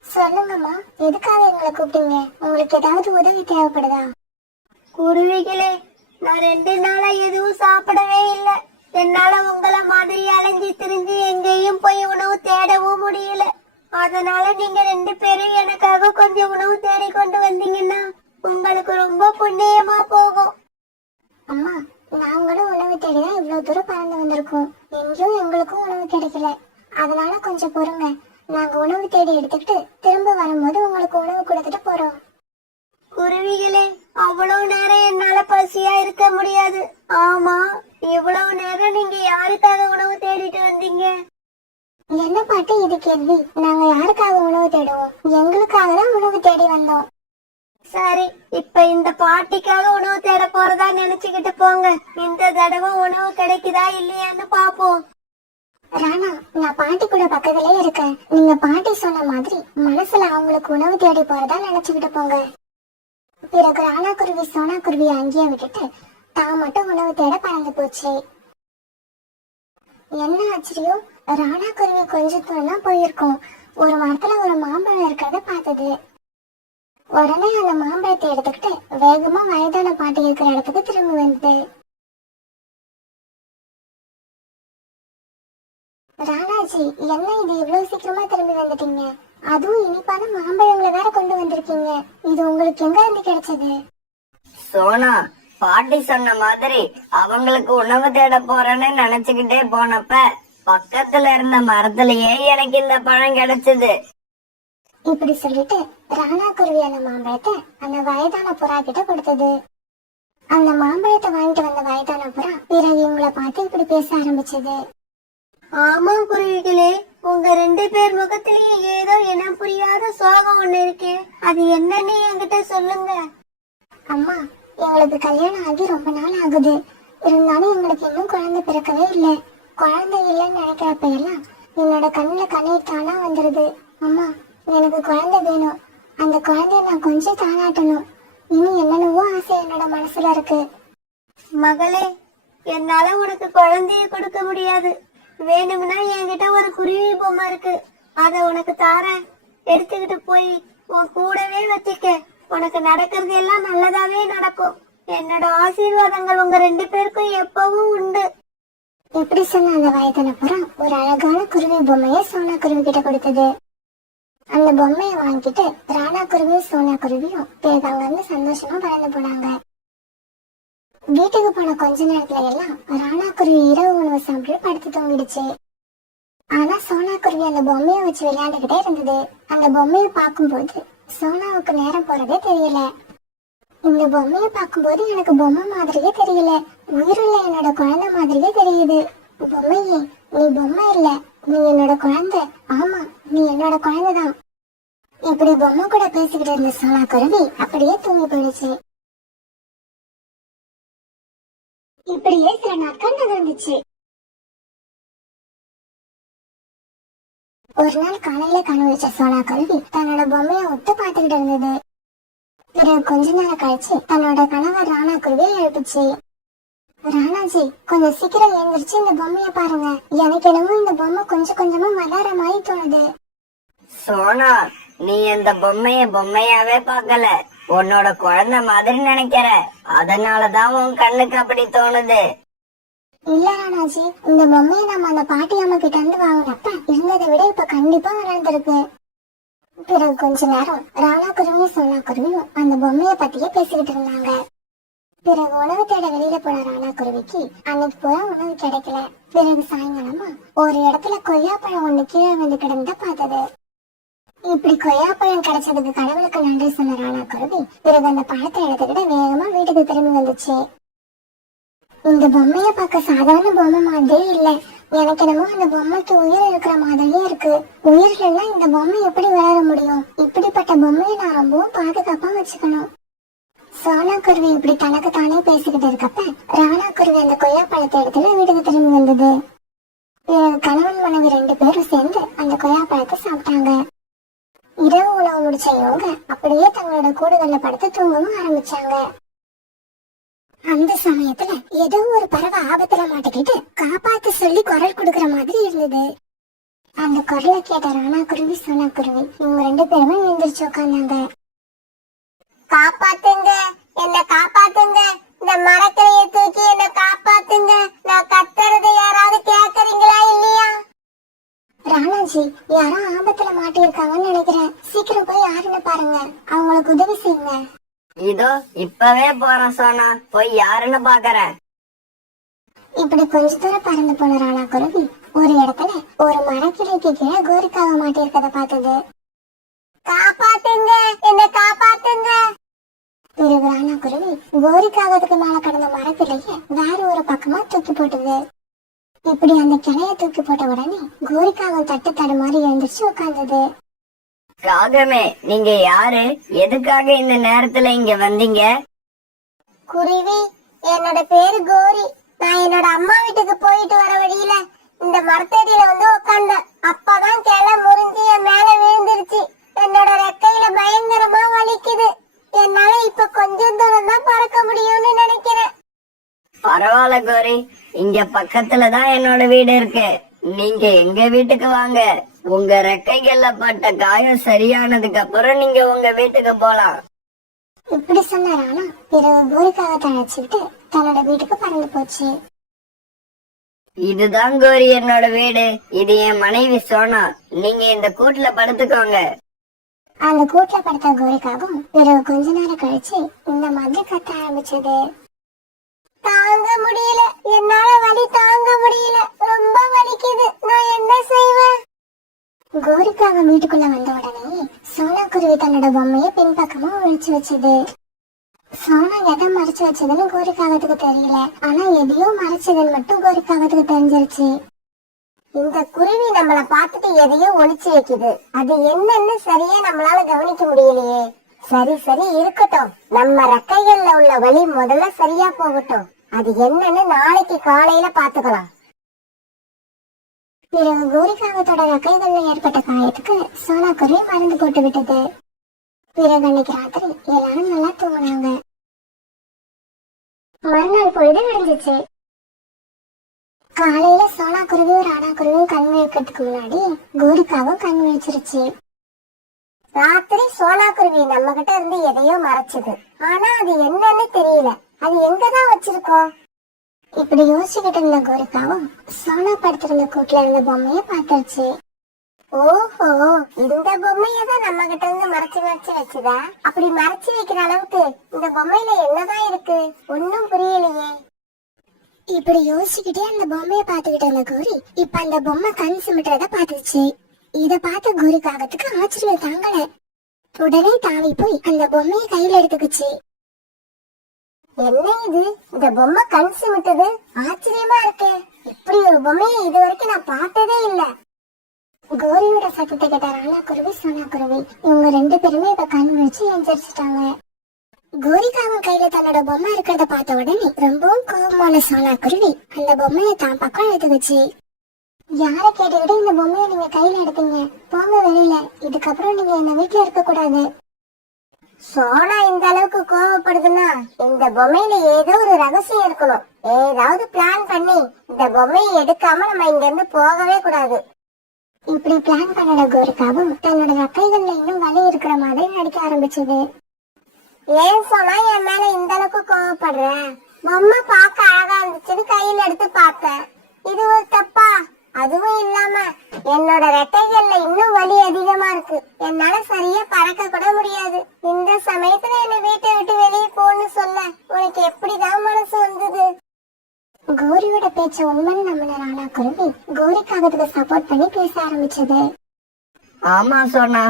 சொல்லுங்கம்மா, எதுக்காக எங்களை கூப்பிட்டீங்க? உங்களுக்கு ஏதாவது உதவி தேவைப்படுதா? குருவிகளே, நான் 2 நாளா எதுவும் சாப்பிடவே இல்லை. என்னால உங்களை மாதிரி அலைஞ்சு திரிஞ்சு எங்கேயும் போய் உணவு தேடவும் முடியல. அதனால நீங்க 2 பேரும் எனக்காக கொஞ்சம் உணவு தேடி கொண்டு வந்தீங்கன்னா உங்களுக்கு ரொம்ப புண்ணியமா போகும். அம்மா, நாங்களும் உணவு தேடிதான் இவ்வளவு தூரம் பறந்து வந்திருக்கோம். எங்கேயும் எங்களுக்கும் உணவு கிடைக்கல. அதனால கொஞ்சம் பொறுங்க, நாங்க உணவு தேடி எடுத்துக்கிட்டு திரும்ப வரும்போது உங்களுக்கு உணவு கொடுத்துட்டு போறோம். குருவிகளே, அவ்வளவு நேரம் என்னால பசியா இருக்க முடியாது. ஆமா, இவ்வளவு நேரம் நீங்க யாருக்காக உணவு தேடிட்டு வந்தீங்க? என்ன பாட்டு இது கேள்வி? நாங்க யாருக்காக உணவு தேடுவோம்? எங்களுக்காக தான் உணவு தேடி வந்தோம். சரி, இப்ப இந்த பாட்டிக்காக உணவு தேட போறதா நினைச்சுக்கிட்டு போங்க. இந்த தடவை உணவு கிடைக்குதா இல்லையான்னு பாப்போம். ராணா, நான் பாட்டி கூட பக்கத்திலே இருக்கேன். நீங்க பாட்டி சொன்ன மாதிரி மனசுல அவங்களுக்கு உணவு தேடி போறதா நினைச்சுக்கிட்டு போங்க. பிறகு ராணா குருவி சோனா குருவியை அங்கேயே விட்டுட்டு தான் மட்டும் உணவு தேட பறந்து போச்சு. என்ன ஆச்சரியம், ராணா குருவி கொஞ்ச தூரம் தான் போயிருக்கும். ஒரு மரத்துல ஒரு மாம்பழம் இருக்கிறத பார்த்தது. உடனே அந்த மாம்பழத்தை எடுத்துக்கிட்டு வேகமா வயதான பாட்டி இருக்கிற இடத்துக்கு திரும்பி வந்தது. ராணாஜி, என்ன இது இவ்வளவு சீக்கிரமா திரும்பி வந்துட்டீங்க? அதுவும் இனிப்பான மாம்பழங்களை வேற கொண்டு வந்திருக்கீங்க. இது உங்களுக்கு எங்க இருந்து கிடைச்சது? சோனா, பாட்டி சொன்ன மாதிரி அவங்களுக்கு உணவு தேட போறேன்னு நினைச்சுக்கிட்டே போனப்ப பக்கத்துல இருந்த மரத்திலேயே எனக்கு இந்த பழம் கிடைச்சது. இப்படி சொல்லிட்டு ராணா குருவி அந்த மாம்பழத்தை அந்த வயதான புறா கிட்ட கொடுத்தது. அந்த மாம்பழத்தை வாங்கிட்டு வந்த வயதான புறா பிறகு இவங்களை பார்த்து இப்படி பேச ஆரம்பிச்சது. ஆமா குருவிகளே, உங்க 2 பேர் முகத்திலயும் ஏதோ இனம் புரியாத சோகம் ஒண்ணு இருக்கு. அது என்னன்னு என்கிட்ட சொல்லுங்க. அம்மா, எங்களுக்கு கல்யாணம் ஆகி ரொம்ப நாள் ஆகுது. இருந்தாலும் எங்களுக்கு இன்னும் குழந்தை பிறக்கவே இல்லை. குழந்தை இல்லைன்னு நினைக்கிறப்ப எல்லாம் என்னோட கண்ணுல கண்ணீர் தானா வந்துருது. அம்மா, எனக்கு குழந்தை வேணும். அந்த குழந்தைய நான் கொஞ்சம் தாளாட்டணும். இனி என்னென்னவோ ஆசை என்னோட மனசுல இருக்கு. மகளே, என்னால உனக்கு குழந்தைய கொடுக்க முடியாது. வேணும்னா என்கிட்ட ஒரு குருவி பொம்மை இருக்கு, அத உனக்கு தாரேன். எடுத்துக்கிட்டு போய் உன் கூடவே வச்சுக்க. உனக்கு நடக்கிறது எல்லாம் நல்லதாவே நடக்கும். என்னோட ஆசீர்வாதங்கள் உங்க 2 பேருக்கும் எப்பவும் உண்டு. இப்படி சொன்ன அந்த வயதான புறா ஒரு அழகான குருவி பொம்மையை சோனா குருவி கிட்ட கொடுத்தது. அந்த பொம்மையை வாங்கிட்டு ராணா குருவியும் சோனா குருவியும் பிறகு அங்க இருந்து சந்தோஷமா பறந்து போனாங்க. வீட்டுக்கு போன கொஞ்ச நேரத்துல எல்லாம் ராணா குருவி இரவு உணவு சாப்பிட்டு படுத்து தூங்கிடுச்சு. ஆனா சோனா குருவி அந்த பொம்மையை வச்சு விளையாண்டுகிட்டே இருந்தது. அந்த பொம்மையை பார்க்கும்போது சோனாவுக்கு நேரம் போறதே தெரியல. இந்த பொம்மையை பார்க்கும்போது எனக்கு பொம்மை மாதிரியே தெரியல, உயிருள்ள என்னோட குழந்தை மாதிரியே தெரியுது. பொம்மையே, நீ பொம்மை இல்ல, நீ என்னோட குழந்தை. ஆமா, நீ என்னோட குழந்தைதான். இப்படி பொம்மை கூட பேசிக்கிட்டு இருந்த சோனா குருவி அப்படியே தூங்கி போயிடுச்சு. இப்படியே சில நாட்கள் நகர்ந்துச்சு. ஒரு நாள் காலையில கனவு வச்ச சோனா குருவி தன்னோட பொம்மையை ஒட்டு பார்த்துக்கிட்டு இருந்தது. பிறகு கொஞ்ச நேரம் கழிச்சு தன்னோட கணவர் ராணா குருவியை எழுப்பிச்சு. ராணாஜி, கொஞ்சம் சீக்கிரம் எழுந்திரிச்சு இந்த பொம்மைய பாருங்க. எனக்கு என்னமோ இந்த பொம்மை கொஞ்சம் கொஞ்சமா வளர மாதிரி தோணுது. சோனா, நீ இந்த பொம்மையாவே பார்க்கல, உன்னோட குழந்தை மாதிரி நினைக்கிற. அதனாலதான் உன் கண்ணுக்கு அப்படி தோணுது. இல்ல ராணாஜி, இந்த பொம்மையை நம்ம அந்த பாட்டி அம்மா கிட்ட இருந்து வாங்கினப்ப இருந்ததை விட இப்ப கண்டிப்பா வளர்ந்துருக்கு. பிறகு கொஞ்ச நேரம் ராணா குருவியும் சோனா குருவியும் அந்த பொம்மைய பத்தியே பேசிக்கிட்டு இருந்தாங்க. பிறகு உணவு தேட வெளியில போன ராணா குருவிக்கு அன்னைக்கு பூரா உணவு கிடைக்கல. பிறகு சாயங்காலமா ஒரு இடத்துல கொய்யாப்பழம் ஒண்ணு கீழே வந்து கிடந்த பார்த்தது. இப்படி கொய்யாப்பழம் கிடைச்சதுக்கு கடவுளுக்கு நன்றி சொன்ன ராணா குருவி பிறகு அந்த பழத்தை எடுத்துக்கிட்டு வேகமா வீட்டுக்கு திரும்பி வந்துச்சு. இந்த பொம்மைய பார்க்க சாதாரண பொம்மை மாதிரியே இல்ல, எனக்கு என்னமோ அந்த பொம்மைக்கு உயிர் இருக்கிற மாதிரியே இருக்கு. உயிர் இல்லைன்னா இந்த பொம்மை எப்படி வளர முடியும்? இப்படிப்பட்ட பொம்மையை நான் ரொம்பவும் பாதுகாப்பா வச்சுக்கணும். சோனா குருவி இப்படி தனக்கு தானே பேசிக்கிட்டு இருக்கப்ப ராணா குருவி அந்த கொய்யாப்பழத்தை எடுத்துட்டு வீட்டுக்கு திரும்பி வந்தது. கணவன் மனைவி 2 பேரும் சேர்ந்து அந்த கொய்யாப்பழத்தை சாப்பிட்டாங்க. இரவு உணவு முடிச்ச இவங்க அப்படியே தங்களோட கூடுகள்ல படுத்து தூங்கவும் ஆரம்பிச்சாங்க. அந்த சமயத்துல ஏதோ ஒரு பறவை ஆபத்துல மாட்டிக்கிட்டு காப்பாத்து சொல்லி குரல் கொடுக்கற மாதிரி இருந்தது. அந்த குரலை கேட்ட ராணா குருவி சோனா குருவி இவங்க 2 பேருமே எழுந்திரிச்சு உட்கார்ந்தாங்க. காப்பாத்துங்க, என்ன காப்பாத்துங்க, இந்த மரக்கிளைய தூக்கி என்ன காப்பாத்துங்க, நான் கத்துறதை யாராவது கேக்குறீங்களா இல்லையா? ராணாஜி, யாரோ ஆபத்துல மாட்டிருக்காங்கன்னு நினைக்கிறேன். சீக்கிரம் போய் யாருன்னு பாருங்க, அவங்களுக்கு உதவி செய்யுங்க. இதோ இப்பவே போறேன் சோனா, போய் யாருன்னு பாக்குறேன். இப்படி கொஞ்ச தூரம் பறந்து போன ராணா குருவி ஒரு இடத்துல ஒரு மரக்கிளைக்கு கீழே கோரிக்காக மாட்டிருக்கத பார்த்தது. காப்பாத்துங்க, என்ன காப்பாத்துங்க. பிறகு ராணா குருவி கோரிக்காகத்துக்கு மேல கடந்த மரக்கிளைய வேற ஒரு பக்கமா தூக்கி போட்டது. இப்படி அந்த கிளைய தூக்கி போட்ட உடனே கோரிக்காகம் தட்டு தடுமாறி எழுந்திரிச்சு உட்கார்ந்தது. காகமே, நீங்க யாரு? எதுக்காக இந்த நேரத்துல இங்க வந்தீங்க? குருவி, என்னோட பேரு கோரி. நான் என்னோட அம்மா வீட்டுக்கு போயிட்டு வர வழியில இந்த மரத்தடியில வந்து உட்கார்ந்தேன். அப்பதான் கிளை முறிஞ்சு என் மேல விழுந்துருச்சு. என்னோட ரெக்கையில பயங்கரமா வலிக்குது. என்னால இப்ப கொஞ்சம் தூரம் தான் பறக்க முடியும்னு நினைக்கிறேன். பரவாயில்ல கோரி, இங்க பக்கத்துலதான் என்னோட வீடு இருக்கு. நீங்க எங்க வீட்டுக்கு வாங்க. உங்க ரெக்கைகள்ல பட்ட காயம் சரியானதுக்கு அப்புறம் நீங்க உங்க வீட்டுக்கு போலாம். இப்படி சொன்னாரானா பிறகு கோரிக்காகத்தை அழைச்சிக்கிட்டு தன்னோட வீட்டுக்கு பறந்து போச்சு. இதுதான் கோரி என்னோட வீடு. இது என் மனைவி சோனா. நீங்க இந்த கூட்டுல படுத்துக்கோங்க. அந்த கூட்டுல படுத்த கோரிக்காகவும் பிறகு கொஞ்ச நேரம் கழிச்சு இந்த மாதிரி கத்த ஆரம்பிச்சது. தாங்க முடியல, என்னால வலி தாங்க முடியல, ரொம்ப வலிக்குது, நான் என்ன செய்வேன்? கோரிக்காக வீட்டுக்குள்ள வந்த உடனே சோனா குருவி தன்னோட பொம்மையை பின்பக்கமா ஒழிச்சு வச்சது. சோனா எதை மறைச்சு வச்சதுன்னு கோரிக்காகத்துக்கு தெரியல. ஆனா எதையோ மறைச்சதுன்னு மட்டும் கோரிக்காகத்துக்கு தெரிஞ்சிருச்சு. இந்த குருவி நம்மள பார்த்துட்டு எதையோ ஒளிச்சு வைக்குது. அது என்னன்னு சரியா நம்மளால கவனிக்க முடியலையே. சரி சரி இருக்கட்டும், நம்ம ரெக்கைகள்ல உள்ள வலி முதல்ல சரியா போகட்டும். அது என்னன்னு நாளைக்கு காலையில பாத்துக்கலாம். பிறகு கோரிக்காகத்தோட ரெக்கைகள்ல ஏற்பட்ட காயத்துக்கு சோனா குருவி மருந்து போட்டு விட்டது. பிறகு அன்னைக்கு ராத்திரி எல்லாரும் நல்லா தூங்கினாங்க. மறுநாள் பொழுது விடிஞ்சிச்சு. காலையில சோனா குருவியும் ராணா குருவியும் கண் விழிக்கிறதுக்கு முன்னாடி கோரிக்காவும் கண் விழிச்சிருச்சு. ராத்திரி சோனா குருவி நம்ம கிட்ட இருந்து எதையோ மறைச்சது. ஆனா அது என்னன்னு தெரியல. அது எங்கதான் வச்சிருக்கோம்? இப்படி யோசிச்சுக்கிட்டு இருந்த கோரிக்காவும் சோனா படுத்திருந்த கூட்டுல இருந்த பொம்மைய பாத்துருச்சு. ஓஹோ, இந்த பொம்மையதான் நம்ம கிட்ட இருந்து மறைச்சு மறைச்சு வச்சுதா? அப்படி மறைச்சு வைக்கிற அளவுக்கு இந்த பொம்மையில என்னதான் இருக்கு? ஒன்னும் புரியலையே. இப்படி யோசிச்சுக்கிட்டே அந்த பொம்மைய பாத்துக்கிட்டு இருந்த கோரி இப்ப அந்த பொம்மை கண் சிமிட்டுறத பாத்துச்சு. இத பார்த்த கோரிக்காகத்துக்கு ஆச்சரியம் தாங்கல. உடனே தாவி போய் அந்த பொம்மைய கையில எடுத்துக்குச்சு. என்ன இது? இந்த பொம்மை கண் சிமிட்டுது, ஆச்சரியமா இருக்கே. இப்படி ஒரு பொம்மையை இது வரைக்கும் நான் பார்த்ததே இல்ல. கோரியோட சத்தத்தை கேட்ட ராணா குருவி சோனா குருவி இவங்க ரெண்டு பேருமே இப்ப கண் வச்சு எந்திரிச்சிட்டாங்க. கோரிக்காவும் கையில தன்னோட பொம்மை இருக்கிறத பார்த்த உடனே ரொம்பவும் கோபமான சோனா குருவி அந்த பொம்மைய தான் பக்கம் எடுத்துக்கிச்சு. யார கேட்டுக்கிட்டு இந்த பொம்மைய நீங்க கையில எடுத்தீங்க? போங்க வெளியில. இதுக்கப்புறம் நீங்க இந்த வீட்டுல இருக்க கூடாது. சோனா இந்த அளவுக்கு கோவப்படுதுன்னா இந்த பொம்மையில ஏதோ ஒரு ரகசியம் இருக்கணும். ஏதாவது பிளான் பண்ணி இந்த பொம்மையை எடுக்காம நம்ம இங்க இருந்து போகவே கூடாது. இப்படி பிளான் பண்ணட கோரிக்காவும் தன்னோட ரெக்கைகள்ல இன்னும் வலி இருக்கிற மாதிரி நடிக்க ஆரம்பிச்சது. ஏன் சோனா என் மேல இந்த அளவுக்கு கோவப்படுற? பொம்மை பார்க்க அழகா இருந்துச்சுன்னு கையில எடுத்து பார்த்தேன். இது ஒரு தப்பா? அதுவும் இல்லாம என்னோட ரெக்கைகள்ல இன்னும் வலி அதிகமா இருக்கு. என்னால சரியா பறக்க கூட முடியாது. இந்த சமயத்துல என்ன வீட்டை விட்டு வெளியே போன்னு சொல்ல உனக்கு எப்படிதான் மனசு வந்தது? கோரியோட பேச்ச உண்மைன்னு நம்பின ராணா குருவி கோரிக்காகத்துக்கு சப்போர்ட் பண்ணி பேச ஆரம்பிச்சது. ஆமா சோனா,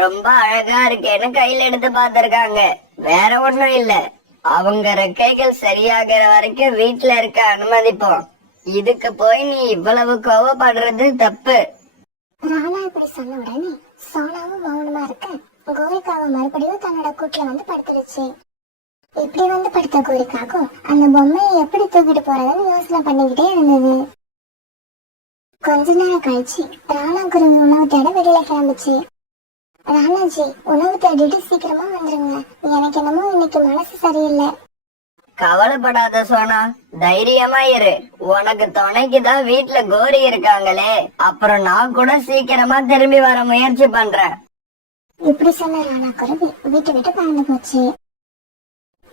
ரொம்ப அழகா இருக்கேன்னு கையில எடுத்து பாத்திருக்காங்க. வேற ஒண்ணும் இல்ல. அவங்க ரெக்கைகள் சரியாகிற வரைக்கும் வீட்டுல இருக்க அனுமதிப்போம். இதுக்கு போய் நீ இவ்வளவு கோவப்படுறது தப்பு. ராணா இப்படி சொன்ன உடனே சோனாவும் மௌனமா இருக்க கோரிக்காவும் மறுபடியும் தன்னோட கூட்டுல வந்து படுத்துருச்சு. இப்படி வந்து படுத்த கோரிக்காக்கும் அந்த பொம்மையை எப்படி தூக்கிட்டு போறதுன்னு யோசனை பண்ணிக்கிட்டே இருந்தது. கொஞ்ச நேரம் கழிச்சு ராணா குருவி உணவு தேட வெளியில கிளம்பிச்சு. ராணாஜி, உணவு தேடிட்டு சீக்கிரமா வந்துருங்க. எனக்கு என்னமோ இன்னைக்கு மனசு சரியில்லை. கவலைப்படாத சோனா, தைரியமா இரு. உனக்கு துணைக்குதான் வீட்டுல கோரி இருக்காங்களே. அப்புறம் நான் கூட சீக்கிரமா திரும்பி வர முயற்சி பண்றேன். இப்படி சொன்ன ராணா குருவி வீட்டை விட்டு பறந்து போச்சு.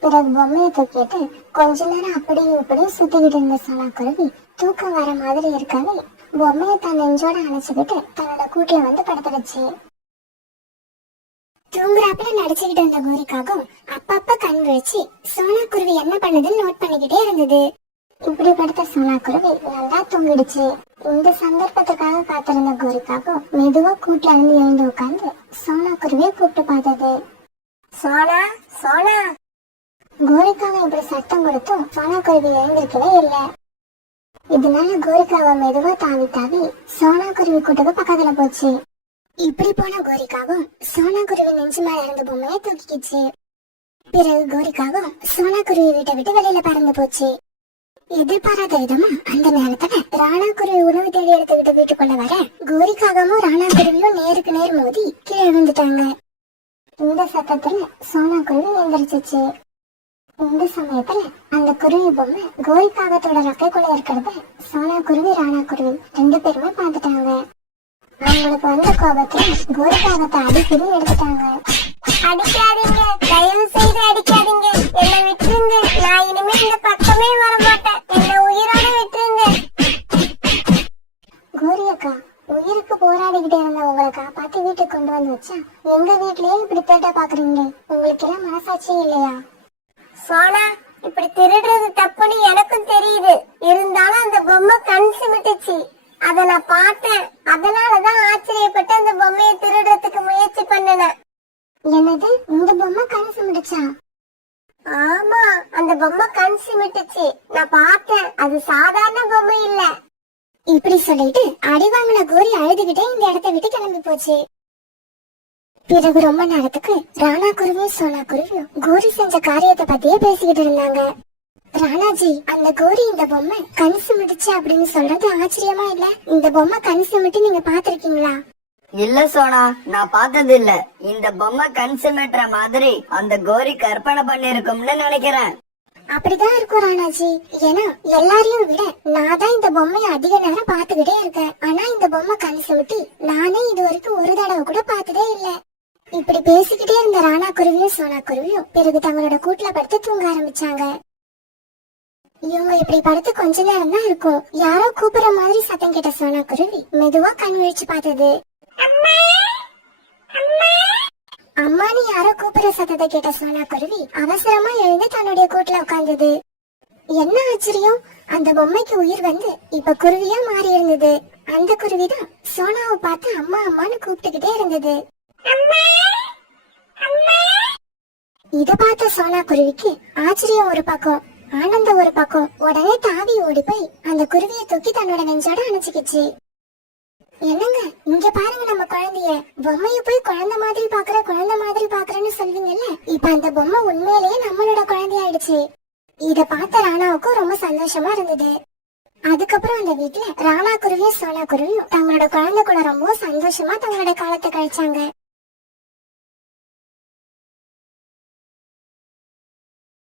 பிறகு பொம்மையை தூக்கிட்டு கொஞ்ச நேரம் அப்படியும் இப்படியும் சுத்திக்கிட்டு இருந்த சோனா குருவி தூக்கம் வர மாதிரி இருக்காது பொம்மையை தான் நெஞ்சோட அணைச்சுக்கிட்டு தன்னோட கூட்டுல வந்து படுத்துடுச்சு. தூங்குறாப்புல நடிச்சுக்கிட்டு இருந்த கோரிக்காகவும் அப்பப்ப கண் விழிச்சு சோனா குருவி என்ன பண்ணுதுன்னு நோட் பண்ணிக்கிட்டே இருந்தது. இப்படி படுத்த சோனா குருவி நல்லா தூங்கிடுச்சு. இந்த சந்தர்ப்பத்துக்காக காத்திருந்த கோரிக்காகவும் மெதுவா கூட்டுல இருந்து எழுந்து உட்கார்ந்து சோனா குருவியை கூப்பிட்டு பார்த்தது. சோனா, சோனா. கோரிக்காவை இப்படி சத்தம் கொடுத்தும் சோனா குருவி எழுந்திருக்கவே இல்லை. இதனால கோரிக்காவை மெதுவா தாவி தாவி சோனா குருவி கூட்டுக்கு பக்கத்துல போச்சு. இப்படி போன கோரிக்காகவும் சோனா குருவி நெஞ்சு மேல இருந்த பொம்மையை தூக்கிக்கிச்சு. பிறகு கோரிக்காகவும் சோனா குருவி வீட்டை விட்டு வெளியில பறந்து போச்சு. எதிர்பாராத விதமா அந்த நேரத்துல ராணா குருவி உணவு தேடி எடுத்துக்கிட்டு வீட்டுக்குள்ள வர கோரிக்காகவும் ராணா குருவியும் நேருக்கு நேர் மோதி கீழே விழுந்துட்டாங்க. இந்த சத்தத்துல சோனா குருவி எந்திரிச்சிச்சு. இந்த சமயத்துல அந்த குருவி பொம்மை கோரிக்காகத்தோட ரெக்கைக்குள்ள இருக்கிறத சோனா குருவி ராணா குருவி 2 பேருமே பார்த்துட்டாங்க. அவங்களுக்கு வந்த கோபத்துல கோரிக்காகத்தை அடிக்கடி எடுத்துட்டாங்க. அடிக்காதீங்க, தயவு செய்து அடிக்காதீங்க, என்னை விட்டுருங்க. நான் இனிமே இந்த பக்கமே வர மாட்டேன். என்னை உயிரோட விட்டுருங்க. கோரி அக்கா, உயிருக்கு போராடிக்கிட்டே இருந்த உங்களை காப்பாத்தி வீட்டுக்கு கொண்டு வந்து வச்சா எங்க வீட்லயே இப்படி தேட்ட பாக்குறீங்க. உங்களுக்கு எல்லாம் மனசாட்சி இல்லையா? சோனா, இப்படி திருடுறது தப்புன்னு எனக்கும் தெரியுது. இருந்தாலும் அந்த பொம்மை கண் சிமிட்டுச்சு. அத நான் பார்த்தேன். அதனாலதான் ஆச்சரியப்பட்டு அந்த பொம்மையை திருடுறதுக்கு முயற்சி பண்ணினேன். என்னது, இந்த பொம்மை கண் சிமிட்டுச்சா? ஆமா, அந்த பொம்மை கண் சிமிட்டுச்சு. நான் பார்த்தேன். அது சாதாரண பொம்மை இல்ல. இப்படி சொல்லிட்டு அடி வாங்கின கோரி அழுதுகிட்டே இந்த இடத்தை விட்டு கிளம்பி போச்சு. பிறகு ரொம்ப நேரத்துக்கு ராணா குருவியும் சோனா குருவியும் கோரி செஞ்ச காரியத்தை பத்தியே பேசிக்கிட்டு இருந்தாங்க. ராணாஜி, அந்த கோரி இந்த பொம்மை கண் சிமிட்டுச்சு அப்படின்னு சொல்றது ஆச்சரியமா இல்ல? இந்த பொம்மை கண் சிமிட்டு நீங்க பாத்திருக்கீங்களா? இல்ல சோனா, நான் பார்த்தது இல்ல. இந்த பொம்மை கண் சிமிட்டுற மாதிரி அந்த கோரி கற்பனை பண்ணிருக்கும்னு நினைக்கிறேன். அப்படிதான் இருக்கும் ராணாஜி. ஏன்னா எல்லாரையும் விட நான் தான் இந்த பொம்மையை அதிக நேரம் பாத்துக்கிட்டே இருக்கேன். ஆனா இந்த பொம்மை கண் சிமிட்டி நானே இது வரைக்கும் ஒரு தடவை கூட பார்த்ததே இல்ல. இப்படி பேசிக்கிட்டே இருந்த ராணா குருவியும் சோனா குருவியும் பிறகு தங்களோட கூட்டுல படுத்து தூங்க ஆரம்பிச்சாங்க. இவங்க இப்படி படுத்து கொஞ்ச நேரம் தான் இருக்கும். யாரோ கூப்பிடுற மாதிரி சத்தம் கேட்ட சோனா குருவி மெதுவா கண் விழிச்சு பார்த்தது. அம்மானு யாரோ கூப்பிடுற சத்தத்தை கேட்ட சோனா குருவி அவசரமா எழுந்து தன்னுடைய கூட்டுல உட்கார்ந்தது. என்ன ஆச்சரியம், அந்த பொம்மைக்கு உயிர் வந்து இப்ப குருவியா மாறி இருந்தது. அந்த குருவிதான் சோனாவை பார்த்து அம்மா அம்மான்னு கூப்பிட்டுக்கிட்டே இருந்தது. இத பார்த்த சோனா குருவிக்கு ஆச்சரியம் ஒரு பக்கம், ஆனந்தம் ஒரு பக்கம். உடனே தாவி ஓடி போய் அந்த குருவியை தூக்கி தன்னோட நெஞ்சோட அணைச்சுக்கிச்சு. என்னங்க, இங்க பாருங்க நம்ம குழந்தைய. பொம்மைய போய் குழந்தை மாதிரி பாக்குறேன்னு சொல்வீங்கல்ல, இப்ப அந்த பொம்மை உண்மையிலேயே நம்மளோட குழந்தையாயிடுச்சு. இத பார்த்த ராணாவுக்கும் ரொம்ப சந்தோஷமா இருந்தது. அதுக்கப்புறம் அந்த வீட்டுல ராணா குருவியும் சோனா குருவியும் தங்களோட குழந்தை கூட ரொம்ப சந்தோஷமா தங்களோட காலத்தை கழிச்சாங்க.